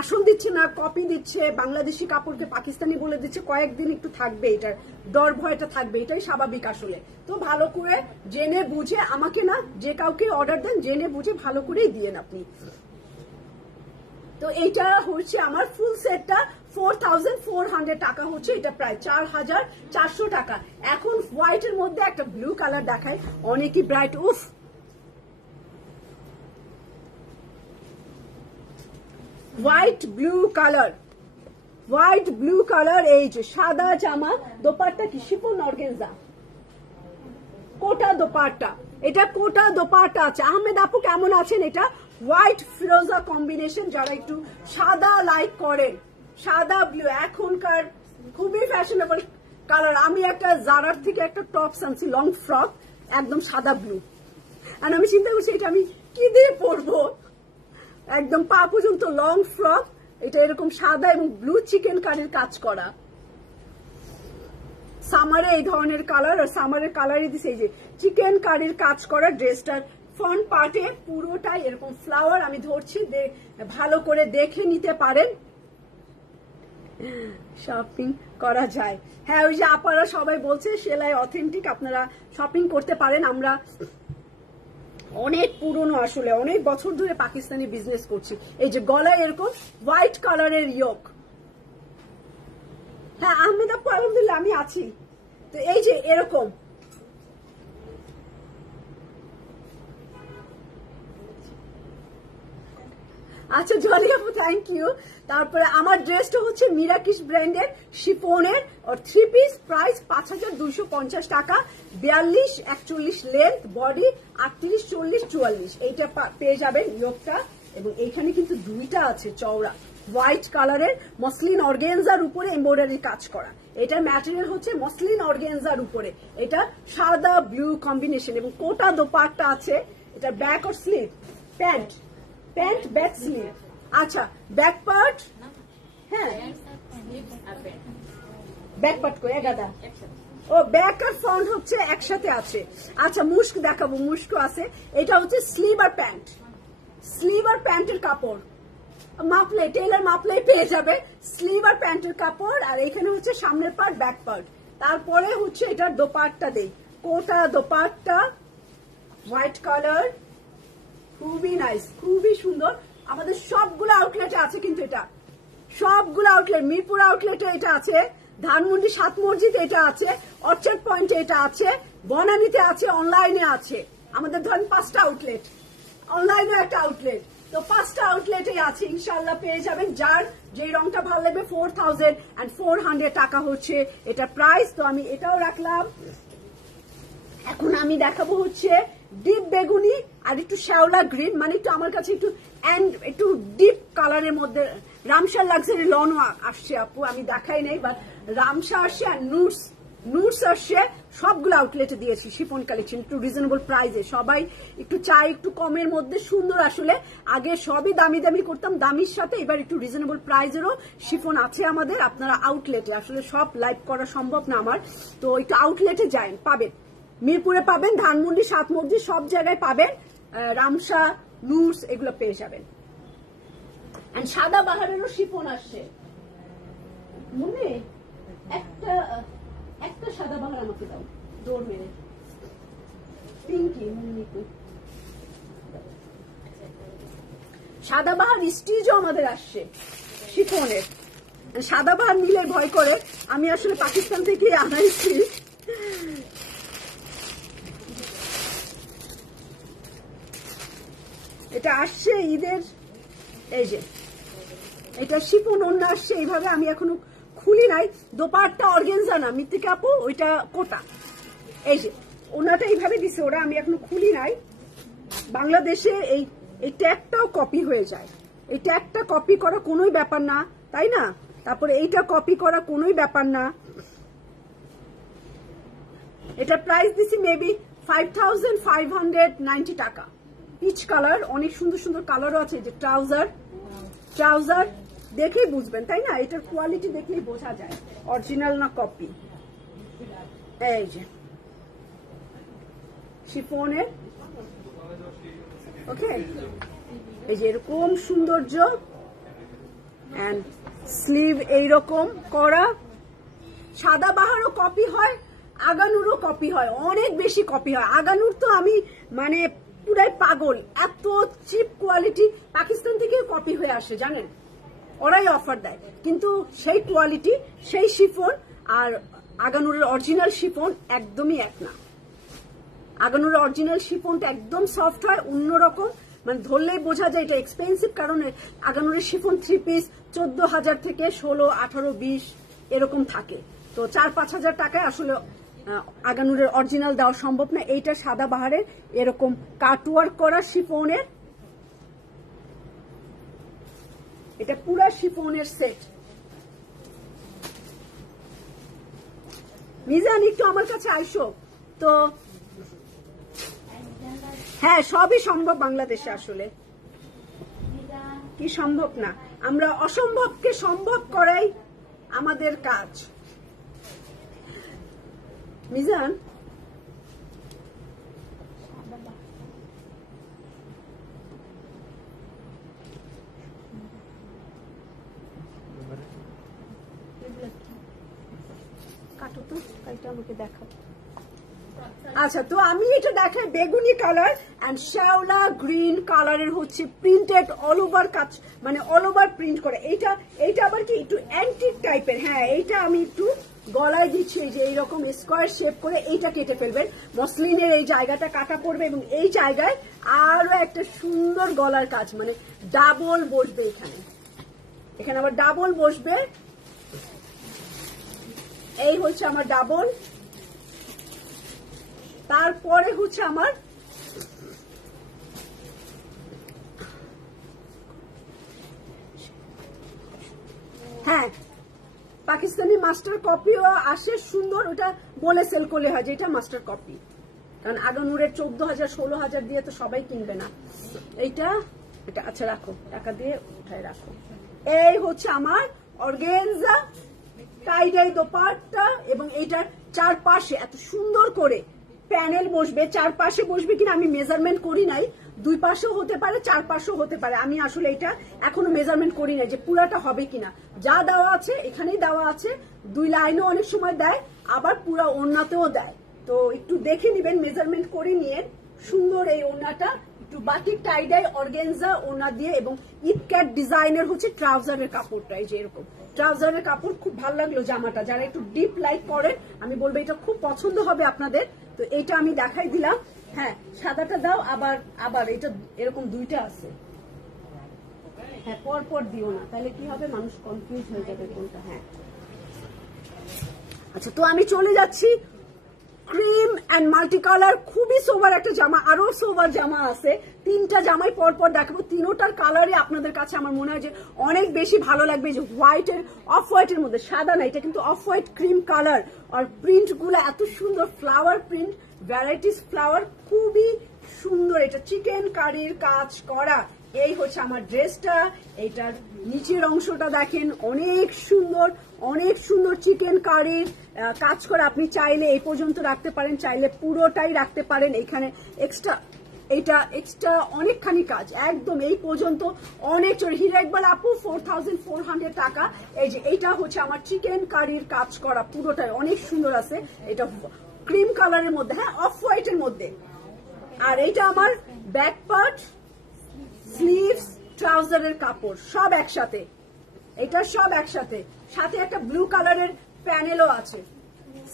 আসল দিচ্ছে না, কপি দিচ্ছে, বাংলাদেশি কাপড়কে পাকিস্তানি বলে দিচ্ছে, কয়েকদিন একটু থাকবে, এটার ডর ভয়টা থাকবে, এটাই স্বাভাবিক আসলে। তো ভালো করে জেনে বুঝে, আমাকে না, যে কাউকে অর্ডার দেন জেনে বুঝে ভালো করেই দিয়েন আপনি। তো এইটা হচ্ছে আমার ফুল সেটটা 4400 টাকা হচ্ছে, এটা প্রায় 4400 টাকা। এখন হোয়াইটের মধ্যে একটা ব্লু কালার দেখায়, অনেকই ব্রাইট, উফ, হোয়াইট ব্লু কালার, এই যে সাদা জামা, দোপাট্টা কি শিফন অর্গানজা, কোটা দোপাট্টা, এটা কোটা দোপাট্টা আছে। আহমেদ আপু কেমন আছেন? এটা হোয়াইট ফিরোজা কম্বিনেশন, যারা একটু সাদা লাইক করেন, সাদা ব্লু এখনকার খুবই ফ্যাশনেবল কালার। আমি একটা জারার থেকে একটা টপস আনছি, লং ফ্রক, একদম সাদা ব্লু, আর আমি চিন্তা করছি এটা আমি কি দিয়ে পরবো, একদম পা পর্যন্ত লং ফ্রক, এটা এরকম সাদা এবং ব্লু চিকেন কারির কাজ করা। সামারে এই ধরনের কালার, আর সামারের কালারই দিছে এই যে চিকেন কারির কাজ করা। ড্রেসটার ফ্রন্ট পার্টে পুরোটাই এরকম ফ্লাওয়ার, আমি ধরছি, ভালো করে দেখে নিতে পারেন, শপিং করা যায়। হ্যাঁ, ওই যে আপনারা সবাই বলছে সেলাই অথেন্টিক, আপনারা শপিং করতে পারেন। আমরা অনেক পুরনো, আসলে অনেক বছর ধরে পাকিস্তানি বিজনেস করছি। এই যে গলায় এরকম হোয়াইট কালারের ইয়োক, হ্যাঁ আহমেদ আপু আলহামদুলিল্লাহ আমি আছি। তো এই যে এরকম, আচ্ছা জলি আপু থ্যাংক ইউ। তারপরে আমার ড্রেসটা হচ্ছে মিরাকিস ব্র্যান্ডের শিফনের, আর 3 পিস, প্রাইস 5250 টাকা, 42-41 লেন্থ, বডি 38-40-44, এইটা পেয়ে যাবেন ইয়োকটা। এবং এইখানে কিন্তু 2টা আছে চওড়া, হোয়াইট কালারের মসলিন অর্গানজার উপরে এমব্রয়ডারি কাজ করা। এটার ম্যাটেরিয়াল হচ্ছে মসলিন অর্গানজার উপরে, এটা সাদা ব্লু কম্বিনেশন, এবং কোটা দোপাট্টা আছে। এটা ব্যাক আর স্লিভ, প্যান্ট ব্যাক স্লিভ। আচ্ছা, ব্যাক পার্ট, হ্যাঁ ব্যাক পার্ট করে গাদা ও ব্যাক আর ফ্রন্ট হচ্ছে একসাথে আছে। আচ্ছা মুস্ক দেখাবো, মুস্ক আছে। এটা হচ্ছে স্লিভার প্যান্ট, স্লিভার প্যান্টের কাপড় মাপলে টেলার মাপলে পেয়ে যাবে স্লিভার প্যান্টের কাপড়। আর এখানে হচ্ছে সামনের পার্ট ব্যাক পার্ট। তারপরে হচ্ছে এটার দোপাট্টা দেই, কোটা দোপাট্টা হোয়াইট কালার, খুবই নাইস, খুবই সুন্দর। আমাদের সবগুলো আউটলেটে আছে, কিন্তু এটা সবগুলো আউটলেট, মিরপুর আউটলেটে এটা আছে, ধানমন্ডি 7 মসজিদ এটা আছে, অর্চার্ড পয়েন্টে এটা আছে, বনানীতে আছে, অনলাইনে আছে। আমাদের ধরেন 5টা আউটলেট, অনলাইনে একটা আউটলেট, তো 5টা আউটলেটে আছে। ইনশাল্লাহ পেয়ে যাবেন। যার যেই রংটা ভালো লাগবে 4400 টাকা হচ্ছে এটা প্রাইস। তো আমি এটাও রাখলাম। এখন আমি দেখাবো হচ্ছে ডিপ বেগুনি আর একটু শ্যাওলা গ্রিন, মানে একটু আমার কাছে একটু ডিপ কালারের মধ্যে। রামসা লাক্সারি লন আসছে আপু, আমি দেখাই নাই, বাট রামসা আসছে আর নুটস আসছে। সবগুলো আউটলেটে দিয়েছি শিফন কালেকশন, একটু রিজনেবল প্রাইসে। সবাই একটু চাই একটু কমের মধ্যে সুন্দর। আসলে আগে সবই দামি দামি করতাম, দামির সাথে এবার একটু রিজনেবল প্রাইসেরও শিফন আছে আমাদের। আপনারা আউটলেটে, আসলে সব লাইভ করা সম্ভব না আমার, তো একটু আউটলেটে যান, পাবেন। মিরপুরে পাবেন, ধানমন্ডি 7 মসজিদ সব জায়গায় পাবেন। রামসা নুটস এগুলো পেয়ে যাবেন। সাদা বাহারেরও শিফন আসছে, মনে একটা সাদা বাহার আমাকে দাও, দৌড় মেরে পিঙ্কি সাদা বাহার স্টিচও আমাদের আসছে শিফনের। সাদা বাহার নিলে ভয় করে, আমি আসলে পাকিস্তান থেকে আনাইছি। এটা আসছে ঈদের, এই যে এটা শিফন ওড়না আসছে এইভাবে। আমি এখনো খুলি নাই, দোপাট্টা অর্গেনজা না মিত্তিকা আপু, ওইটা কোটা। এই যে ওনাটা এইভাবে দিছে ওরা, আমি এখনো খুলি নাই। বাংলাদেশে এই ট্যাগটাও কপি হয়ে যায়, এই ট্যাগটা কপি করা কোনোই ব্যাপার না, তাই না? তারপরে এইটা কপি করা কোনোই ব্যাপার না। এটা প্রাইস দিছি মেবি 5590 টাকা। পিচ কালার, অনেক সুন্দর সুন্দর কালারও আছে। যে ট্রাউজার দেখেই বুঝবেন, তাই না? এটার কোয়ালিটি দেখলেই বোঝা যায় অরিজিনাল না কপি। এই যে শিফনের, ওকে, এই যে এরকম সৌন্দর্য, এন্ড স্লিভ এইরকম করা। সাদা বাহারও কপি হয়, আগানুরও কপি হয়, অনেক বেশি কপি হয়। আগানুর তো আমি মানে পুরাই পাগল, এত চিপ কোয়ালিটি। পাকিস্তান থেকে কপি হয়ে আসে জানেন, ওরাই অফার দেয়, কিন্তু সেই কোয়ালিটি, সেই শিফন আর আগানুরের অরিজিনাল শিফন একদমই এক না। আগানুরের অরিজিনাল শিফনটা একদম সফট হয়, অন্যরকম, মানে ধরলেই বোঝা যায় এটা এক্সপেন্সিভ। কারণ আগানুরের শিফন 3 পিস 14,000 থেকে 16, 18, 20 এরকম থাকে। তো 4-5 হাজার টাকায় আসলে আগানুরের অরিজিনাল দেওয়া সম্ভব না। এইটা সাদা বাহারের এরকম কাটওয়ার্ক করা শিফনের, এটা পুরা শিফনের সেট। মিজান একটু আমার কাছে আইসো তো। হ্যাঁ, সবই সম্ভব বাংলাদেশে, আসলে কি সম্ভব না। আমরা অসম্ভবকে সম্ভব করাই আমাদের কাজ। মিজান কাটো তো, কাইটা আমাকে দেখাও। আচ্ছা, তো আমি এটা দেখাই বেগুনি কালার এন্ড শ্যাওলা গ্রিন কালারের হচ্ছে প্রিন্টেড অল ওভার কাজ, মানে অল ওভার প্রিন্ট করে। এইটা আবার কি একটু অ্যান্টিক টাইপের। হ্যাঁ, এইটা আমি একটু গলায় দিচ্ছি, এই যে এইরকম স্কোয়ার শেপ করে এইটা কেটে ফেলবেন। মসলিনের এই জায়গাটা কাটা পড়বে এবং এই জায়গায় আরো একটা সুন্দর গলার কাজ, মানে ডাবল বসবে এখানে আবার ডাবল বসবে। এই হচ্ছে আমার ডাবল। তারপরে হচ্ছে আমার হ্যাঁ পাকিস্তানি মাস্টার কপিও আসে সুন্দর, ওটা বলে সেল করলে হয় যে এটা মাস্টার কপি। কারণ আগানুরের 14,000 16,000 দিয়ে তো সবাই কিনবে না। এটা আচ্ছা রাখো, টাকা দিয়ে উঠায় রাখো। এই হচ্ছে আমার অর্গানজা টাই ডাই দোপাট্টা এবং এটার চারপাশে এত সুন্দর করে প্যানেল বসবে, চারপাশে বসবে কিনা আমি মেজারমেন্ট করি নাই, দুই পাশেও হতে পারে চার পাশেও হতে পারে, আমি আসলে এটা এখনো মেজারমেন্ট করি নাই যে পুরাটা হবে কিনা। যা দেওয়া আছে এখানেই দেওয়া আছে, দুই লাইনও অনেক সময় দেয়, আবার পুরা ওড়নাতেও দেয়, তো একটু দেখে নিবেন মেজারমেন্ট করে নিয়ে। সুন্দর এই ওড়নাটা একটু বাটিক টাইডাই অর্গানজা ওড়না দিয়ে এবং ইটক্যাট ডিজাইনের হচ্ছে ট্রাউজারের কাপড়টা, এই যে এরকম ট্রাউজারের কাপড়, খুব ভালো লাগলো জামাটা। যারা একটু ডিপ লাইক করেন আমি বলবো এটা খুব পছন্দ হবে আপনাদের। তো এইটা আমি দেখাই দিলাম। হ্যাঁ সাদাটা দাও, আবার আবার এটা এরকম দুইটা আছে, হ্যাঁ পর পর দিও না, তাহলে কি হবে মানুষ কনফিউজ হয়ে যাবে কোনটা। হ্যাঁ আচ্ছা, তো আমি চলে যাচ্ছি ক্রিম এন্ড মাল্টি কালার, খুবই সোবার একটা জামা, আরো সোবার জামা আছে, তিনটা জামাই পর পর দেখাবো, তিনোটার কালারই আপনাদের কাছে আমার মনে হয় যে অনেক বেশি ভালো লাগবে। যে হোয়াইটের অফ হোয়াইটের মধ্যে, সাদা না, এটা কিন্তু অফ হোয়াইট ক্রিম কালার, আর প্রিন্ট গুলো এত সুন্দর, ফ্লাওয়ার প্রিন্ট, ভ্যারাইটিস ফ্লাওয়ার, খুবই সুন্দর। এটা চিকেন কারির কাজ করা, এই হচ্ছে আমার ড্রেসটা। এইটার নিচের অংশটা দেখেন অনেক সুন্দর, অনেক সুন্দর চিকেন কারির কাজ করা। আপনি চাইলে এই পর্যন্ত রাখতে পারেন, চাইলে পুরোটাই রাখতে পারেন। এখানে এক্সট্রা, এটা এক্সট্রা অনেকখানি কাজ, একদম এই পর্যন্ত অনেক চড়ে। হিরা ইকবাল আপু 4400 টাকা। এই যে এইটা হচ্ছে আমার চিকেন কারির কাজ করা, পুরোটাই অনেক সুন্দর আছে। এটা ক্রিম কালারের মধ্যে, হ্যাঁ অফ হোয়াইটের মধ্যে। আর এইটা আমার ব্যাক পার্ট, স্লিভস, ট্রাউজারের কাপড় সব একসাথে, এটা সব একসাথে। সাথে একটা ব্লু কালারের প্যানেলও আছে,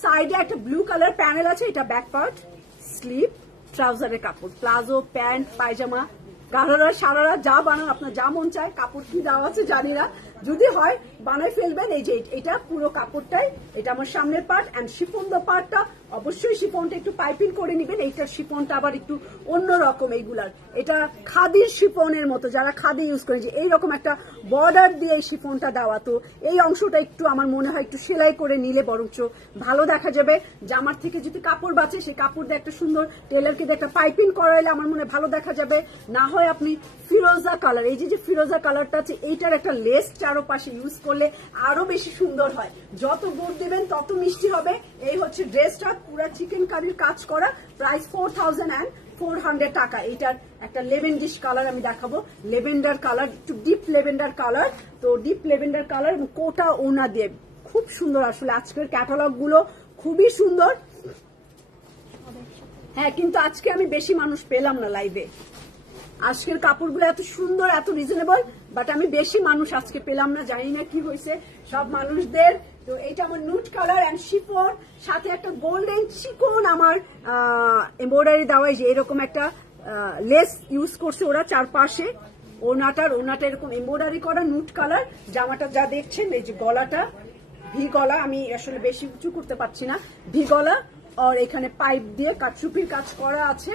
সাইডে একটা ব্লু কালার প্যানেল আছে। এটা ব্যাক পার্ট, স্লিভ, ট্রাউজারের কাপড়, প্লাজো, প্যান্ট, পায়জামা, গারারা সারারা যা বানান আপনার, যা মন চায়। কাপড় কি দেওয়া আছে জানি না, যদি হয় বানাই ফেলবেন। এই যে এটা পুরো কাপড়টাই, এটা আমার সামনের পার্ট। এন্ড শিফন পার্টটা অবশ্যই শিফনটা একটু পাইপিং করে নিবেন। এইটার শিফনটা আবার একটু অন্যরকম, এইগুলার এটা খাদির শিফনের মতো, যারা খাদি ইউজ করেন, যে এইরকম একটা বর্ডার দিয়ে এই শিফনটা দেওয়া। তো এই অংশটা একটু আমার মনে হয় একটু সেলাই করে নিলে বরঞ্চ ভালো দেখা যাবে। জামার থেকে যদি কাপড় বাঁচে, সেই কাপড় দিয়ে একটা সুন্দর টেলারকে দিয়ে একটা পাইপিং করাইলে আমার মনে হয় ভালো দেখা যাবে। না হয় আপনি ফিরোজা কালার, এই যে ফিরোজা কালারটা আছে, এইটার একটা লেস চারোপাশে ইউজ করলে আরো বেশি সুন্দর হয়। যত গোড় দেবেন তত মিষ্টি হবে। এই হচ্ছে ড্রেসটা, পুরা চিকেন কারির কাজ করা, প্রাইস 4400 টাকা। এইটার একটা লেভেন্ডিশ কালার আমি দেখাবো, লেভেন্ডার কালার, একটু ডিপ লেভেন্ডার কালার। তো ডিপ লেভেন্ডার কালার এবং কোটা ওনা দিয়ে খুব সুন্দর। আসলে আজকের ক্যাটালগ গুলো খুবই সুন্দর। হ্যাঁ কিন্তু আজকে আমি বেশি মানুষ পেলাম না লাইভে, আজকের কাপড়গুলো এত সুন্দর, এত রিজনেবল, বাট আমি বেশি মানুষ আজকে পেলাম না, জানি না কি হয়েছে সব মানুষদের। তো এটা আমার নুট কালার এন্ড শিফন, সাথে একটা গোল্ডেন চিকন আমার এমব্রয়ডারি দেওয়া, যে এরকম একটা লেস ইউজ করছে ওরা চারপাশে। ওনাটা এরকম এমব্রয়ডারি করা, নুট কালার। জামাটা যা দেখছেন, এই যে গলাটা ভি গলা, আমি আসলে বেশি উঁচু করতে পারছি না, ভি গলা, আর এখানে পাইপ দিয়ে কাটচুপির কাজ করা আছে।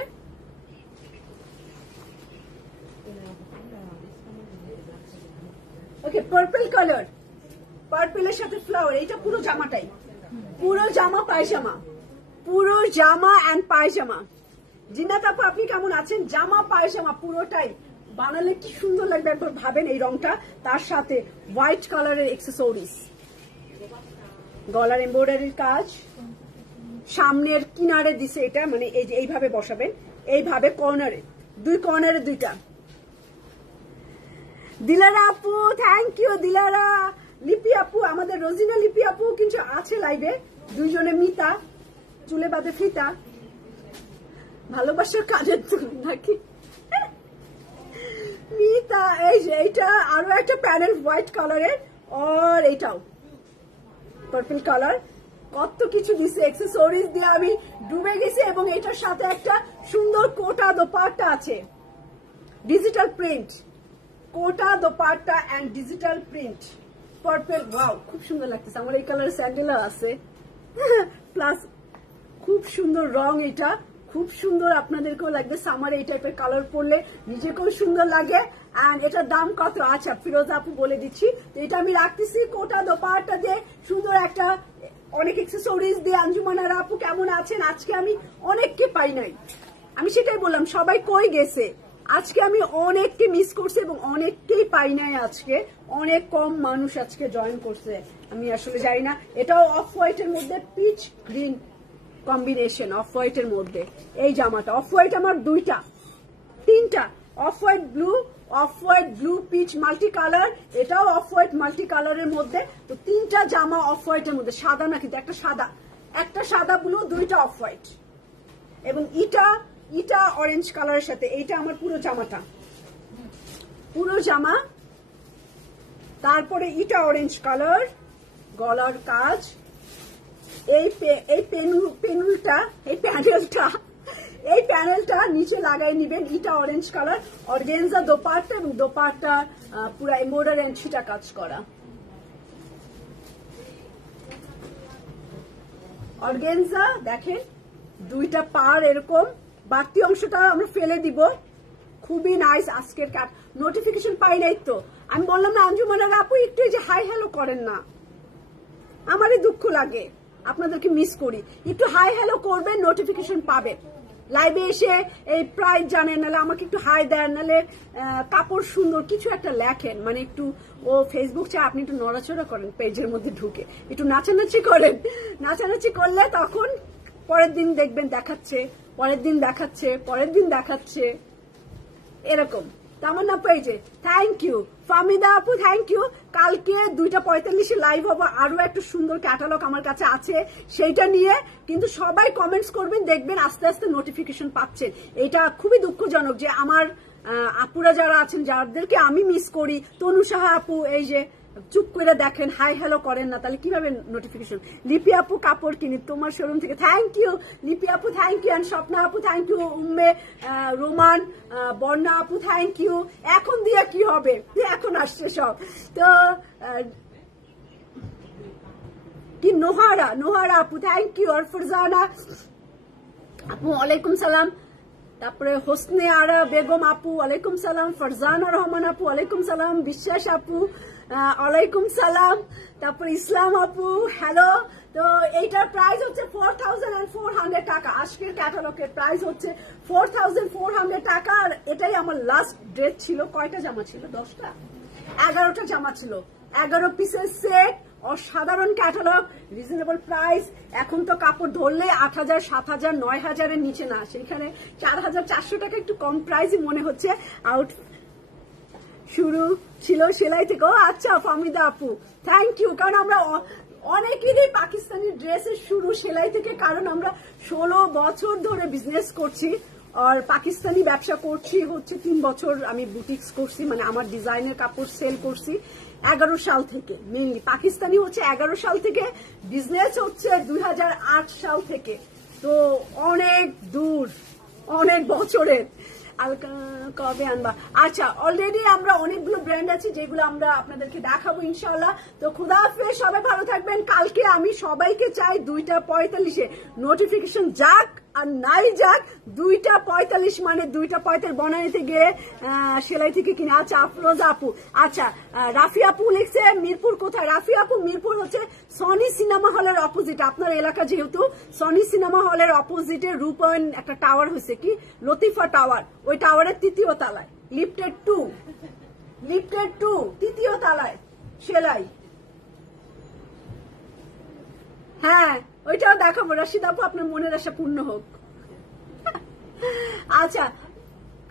ওকে, পার্পল কালার, পার্পলের সাথে ফ্লাওয়ার। এটা পুরো জামাটাই, পুরো জামা পায়জামা, পুরো জামা এন্ড পায়জামা। জিন্নাত আপু আপনি কেমন আছেন? জামা পায়জামা পুরোটাই বানালে কি সুন্দর লাগবে একবার ভাবেন। এই রংটা, তার সাথে হোয়াইট কালারের এক্সেসরিজ, গলার এমব্রয়ডারির কাজ, সামনের কিনারে দিছে এটা, মানে এই যে এইভাবে বসাবেন, এইভাবে কর্নারে, দুই কর্নারে দুইটা। দিলারা আপু থ্যাংক ইউ, দিলারা। লিপি আপু, আমাদের রোজিনা লিপি আপু কিন্তু আছে লাইভে, দুইজনে মিতা, চুলে বাঁধে ফিতা, ভালোবাসার কাজের তুল নাকি মিতা। এই যে এইটা আরো একটা প্যানেল হোয়াইট কালারের, আর এইটাও পার্পল কালার। কত কিছু দিছে, এক্সেসরিজ দিয়ে আমি ডুবে গেছি। এবং এটার সাথে একটা সুন্দর কোটা দোপাট্টা আছে, digital print, Kota dupatta and digital print, purple. Wow, খুব সুন্দর লাগতেছে। আমার এই কালার স্যান্ডেলও আছে, প্লাস খুব সুন্দর রং, এটা খুব সুন্দর, আপনাদেরকেও লাগবে। সামারে এই টাইপের কালার পরলে নিজেকেও সুন্দর লাগে। এন্ড এটার দাম কত? আচ্ছা ফিরোজা আপু বলে দিচ্ছি। তো এটা আমি রাখতেছি কোটা দোপাট্টা দিয়ে, সুন্দর একটা অনেক এক্সেসরিজ দিয়ে। আঞ্জুমানারা আপু কেমন আছেন? আজকে আমি অনেককে পাই নাই, আমি সেটাই বললাম, সবাই কই গেছে, আজকে আমি অনেককে মিস করছি এবং অনেককেই পাই নাই আজকে, অনেক কম মানুষ আজকে জয়েন করছে। আমি আসলে জানি না, এটাও অফ হোয়াইটের মধ্যে পিচ গ্রিন কম্বিনেশন, অফ হোয়াইটের মধ্যে এই জামাটা। অফ হোয়াইট আমার তিনটা, off white blue peach multi colour, এটাও অফ হোয়াইট মাল্টি কালারের মধ্যে। তো তিনটা জামা অফ হোয়াইটের মধ্যে, সাদা না কিন্তু একটা সাদা ব্লু, দুইটা অফ হোয়াইট এবং ইটা অরেঞ্জ কালারের সাথে। এইটা আমার পুরো জামা। তারপরে ইটা অরেঞ্জ কালার, গলার কাজ, এই প্যানেলটা নিচে লাগাই নিবেন, ইটা অরেঞ্জ কালার। অর্গেনজা দোপাট্টা এবং দোপাট্টা পুরো এমব্রয়ডারি এন্ড ছিটা কাজ করা। অর্গেনজা দেখেন, দুইটা পার এরকম, বাড়তি অংশটা আমরা ফেলে দিব। খুবই নাইস আজকের কাট। নোটিফিকেশন পাই নাই তো, আমি বললাম না আঞ্জুমানের আপু একটু যে হাই হ্যালো করেন না, আমারই দুঃখ লাগে, আপনাদেরকে মিস করি। একটু হাই হ্যালো করবেন, নোটিফিকেশন পাবেন। লাইভে এসে এই প্রাইস জানেন, নাহলে আমাকে একটু হাই দেন, নাহলে কাপড় সুন্দর কিছু একটা লেখেন, মানে একটু ও ফেসবুক চায় আপনি একটু নড়াচড়া করেন, পেজের মধ্যে ঢুকে একটু নাচানাচি করেন। নাচানাচি করলে তখন পরের দিন দেখবেন দেখাচ্ছে, এরকম। তামান্না পেজে থ্যাংক ইউ, ফামিদা আপু থ্যাংক ইউ। কালকে 2:45 লাইভ হবো, আরো একটা সুন্দর ক্যাটালগ আমার কাছে আছে, সেইটা নিয়ে কিন্তু সবাই কমেন্টস করবেন, দেখবেন আস্তে আস্তে নোটিফিকেশন পাচ্ছেন। এটা খুবই দুঃখজনক যে আমার আপুরা যারা আছেন, যাদেরকে আমি মিস করি, তনু সাহা আপু এই যে চুপ করে দেখেন, হাই হ্যালো করেন না, তাহলে কিভাবে নোটিফিকেশন। লিপি আপু কাপড় কিনি তোমার শোরুম থেকে, থ্যাংক ইউ লিপি আপু, থ্যাংক ইউ। এন্ড স্বপ্না আপু থ্যাংক ইউ, উম্মে রোমান, বর্ণা আপু থ্যাংক ইউ। এখন দিয়ে কি হবে, এখন আসছে সব। তো কি নোহারা আপু থ্যাংক ইউ। আর ফরজানা আপু ওয়ালাইকুম সালাম। তারপরে হোসনে আরা বেগম আপু ওয়ালাইকুম সালাম। ফরজানা রহমান আপু ওয়ালাইকুম সালাম। বিশ্বাস আপু ওয়ালাইকুম সালাম। তারপরে ইসলাম আপু হ্যালো। তো এইটার প্রাইস হচ্ছে 4400 টাকা। আজকের ক্যাটালগের প্রাইস হচ্ছে 4400 টাকা। আর এটাই আমার লাস্ট ড্রেস ছিল। কয়টা জামা ছিল? 10টা 11টা জামা ছিল, 11 পিসের সেট। অসাধারণ ক্যাটালগ, রিজনেবল প্রাইস। এখন তো কাপড় ধরলে 8000, 7000, 9000 এর নিচে না, সেখানে 4400 টাকা একটু কম প্রাইসই মনে হচ্ছে। আউট শুরু ছিল সেলাই থেকে। ও আচ্ছা ফামিদা আপু থ্যাংক ইউ। কারণ আমরা অনেকেরই পাকিস্তানি ড্রেসের শুরু সেলাই থেকে, কারণ আমরা 16 বছর ধরে বিজনেস করছি আর পাকিস্তানি ব্যবসা করছি হচ্ছে 3 বছর। আমি বুটিক্স করছি, মানে আমার ডিজাইনের কাপড় সেল করছি 11 সাল থেকে। মেইনলি পাকিস্তানি হচ্ছে 11 সাল থেকে, বিজনেস হচ্ছে 2008 সাল থেকে। তো অনেক দূর, অনেক বছরের। কবে আনবা? আচ্ছা, অলরেডি আমরা অনেকগুলো ব্র্যান্ড আছে যেগুলো আমরা আপনাদেরকে দেখাবো ইনশাআল্লাহ। তো খুদা হাফেজ, সবাই ভালো থাকবেন। কালকে আমি সবাইকে চাই 2:45 নোটিফিকেশন যাক আর নাই যাক, 2:45 মানে 2:45 বনানীতে গিয়ে সেলাই থেকে কিনে। আচ্ছা আফরোজা আপু, আচ্ছা রাফি আপু লিখছে মিরপুর কোথায়? রাফি আপু মিরপুর হচ্ছে সনি সিনেমা হলের অপোজিট। আপনার এলাকা যেহেতু, সনি সিনেমা হলের অপোজিটে রূপায়ণ একটা টাওয়ার হয়েছে, কি লতিফা টাওয়ার, ওই টাওয়ারের 3য় তলায়, লিফটেড 2 3য় তলায় সেলাই। হ্যাঁ ওইটাও দেখাবো রাশিদ আপু, আপনার মনের আশা পূর্ণ হোক। আচ্ছা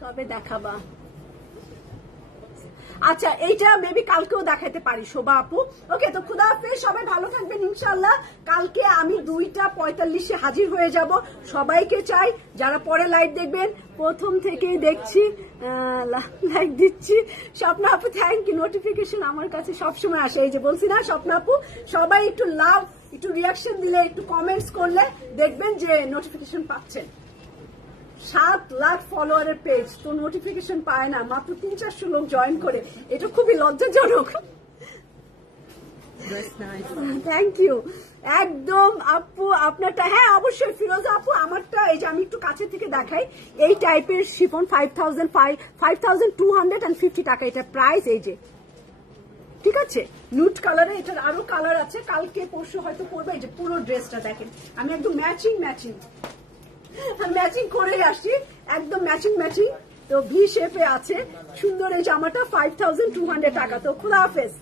কবে দেখাবা? আচ্ছা এইটা মেবি কালকেও দেখাতে পারি শোভা আপু। ওকে, তো খুদা হাফেজ, সবাই ভালো থাকবেন ইনশাআল্লাহ। কালকে আমি 2:45 হাজির হয়ে যাব। সবাইকে চাই যারা পরে লাইভ দেখবেন, প্রথম থেকেই দেখছি, লাইক দিচ্ছি। স্বপ্না আপু থ্যাংক ইউ। নোটিফিকেশন আমার কাছে সবসময় আসে, এই যে বলছি না স্বপ্না আপু, সবাই একটু লাভ, একটু রিয়াকশন দিলে, একটু কমেন্টস করলে দেখবেন যে নোটিফিকেশন পাচ্ছেন। 7 লাখ ফলোয়ারের পেজ, তো নোটিফিকেশন পায় না, মাত্র 300-400 লোক জয়েন করে। এটা খুবই লজ্জাজনক। থ্যাংক ইউ একদম আপু আপনারটা। হ্যাঁ অবশ্যই ফিরোজা আপু, আমারটা এই যে আমি একটু কাছে থেকে দেখাই, এই টাইপের শিফন 5250 টাকা এটা প্রাইস। এই যে ঠিক আছে, নুট কালারে, এটার আরো কালার আছে, কালকে পরশু হয়তো পরবে। এই যে পুরো ড্রেসটা দেখেন, আমি একদম ম্যাচিং করে আসছি, একদম ম্যাচিং। তো ভি শেপে আছে, সুন্দর এই জামাটা 5200 টাকা। তো খোদা হাফেজ।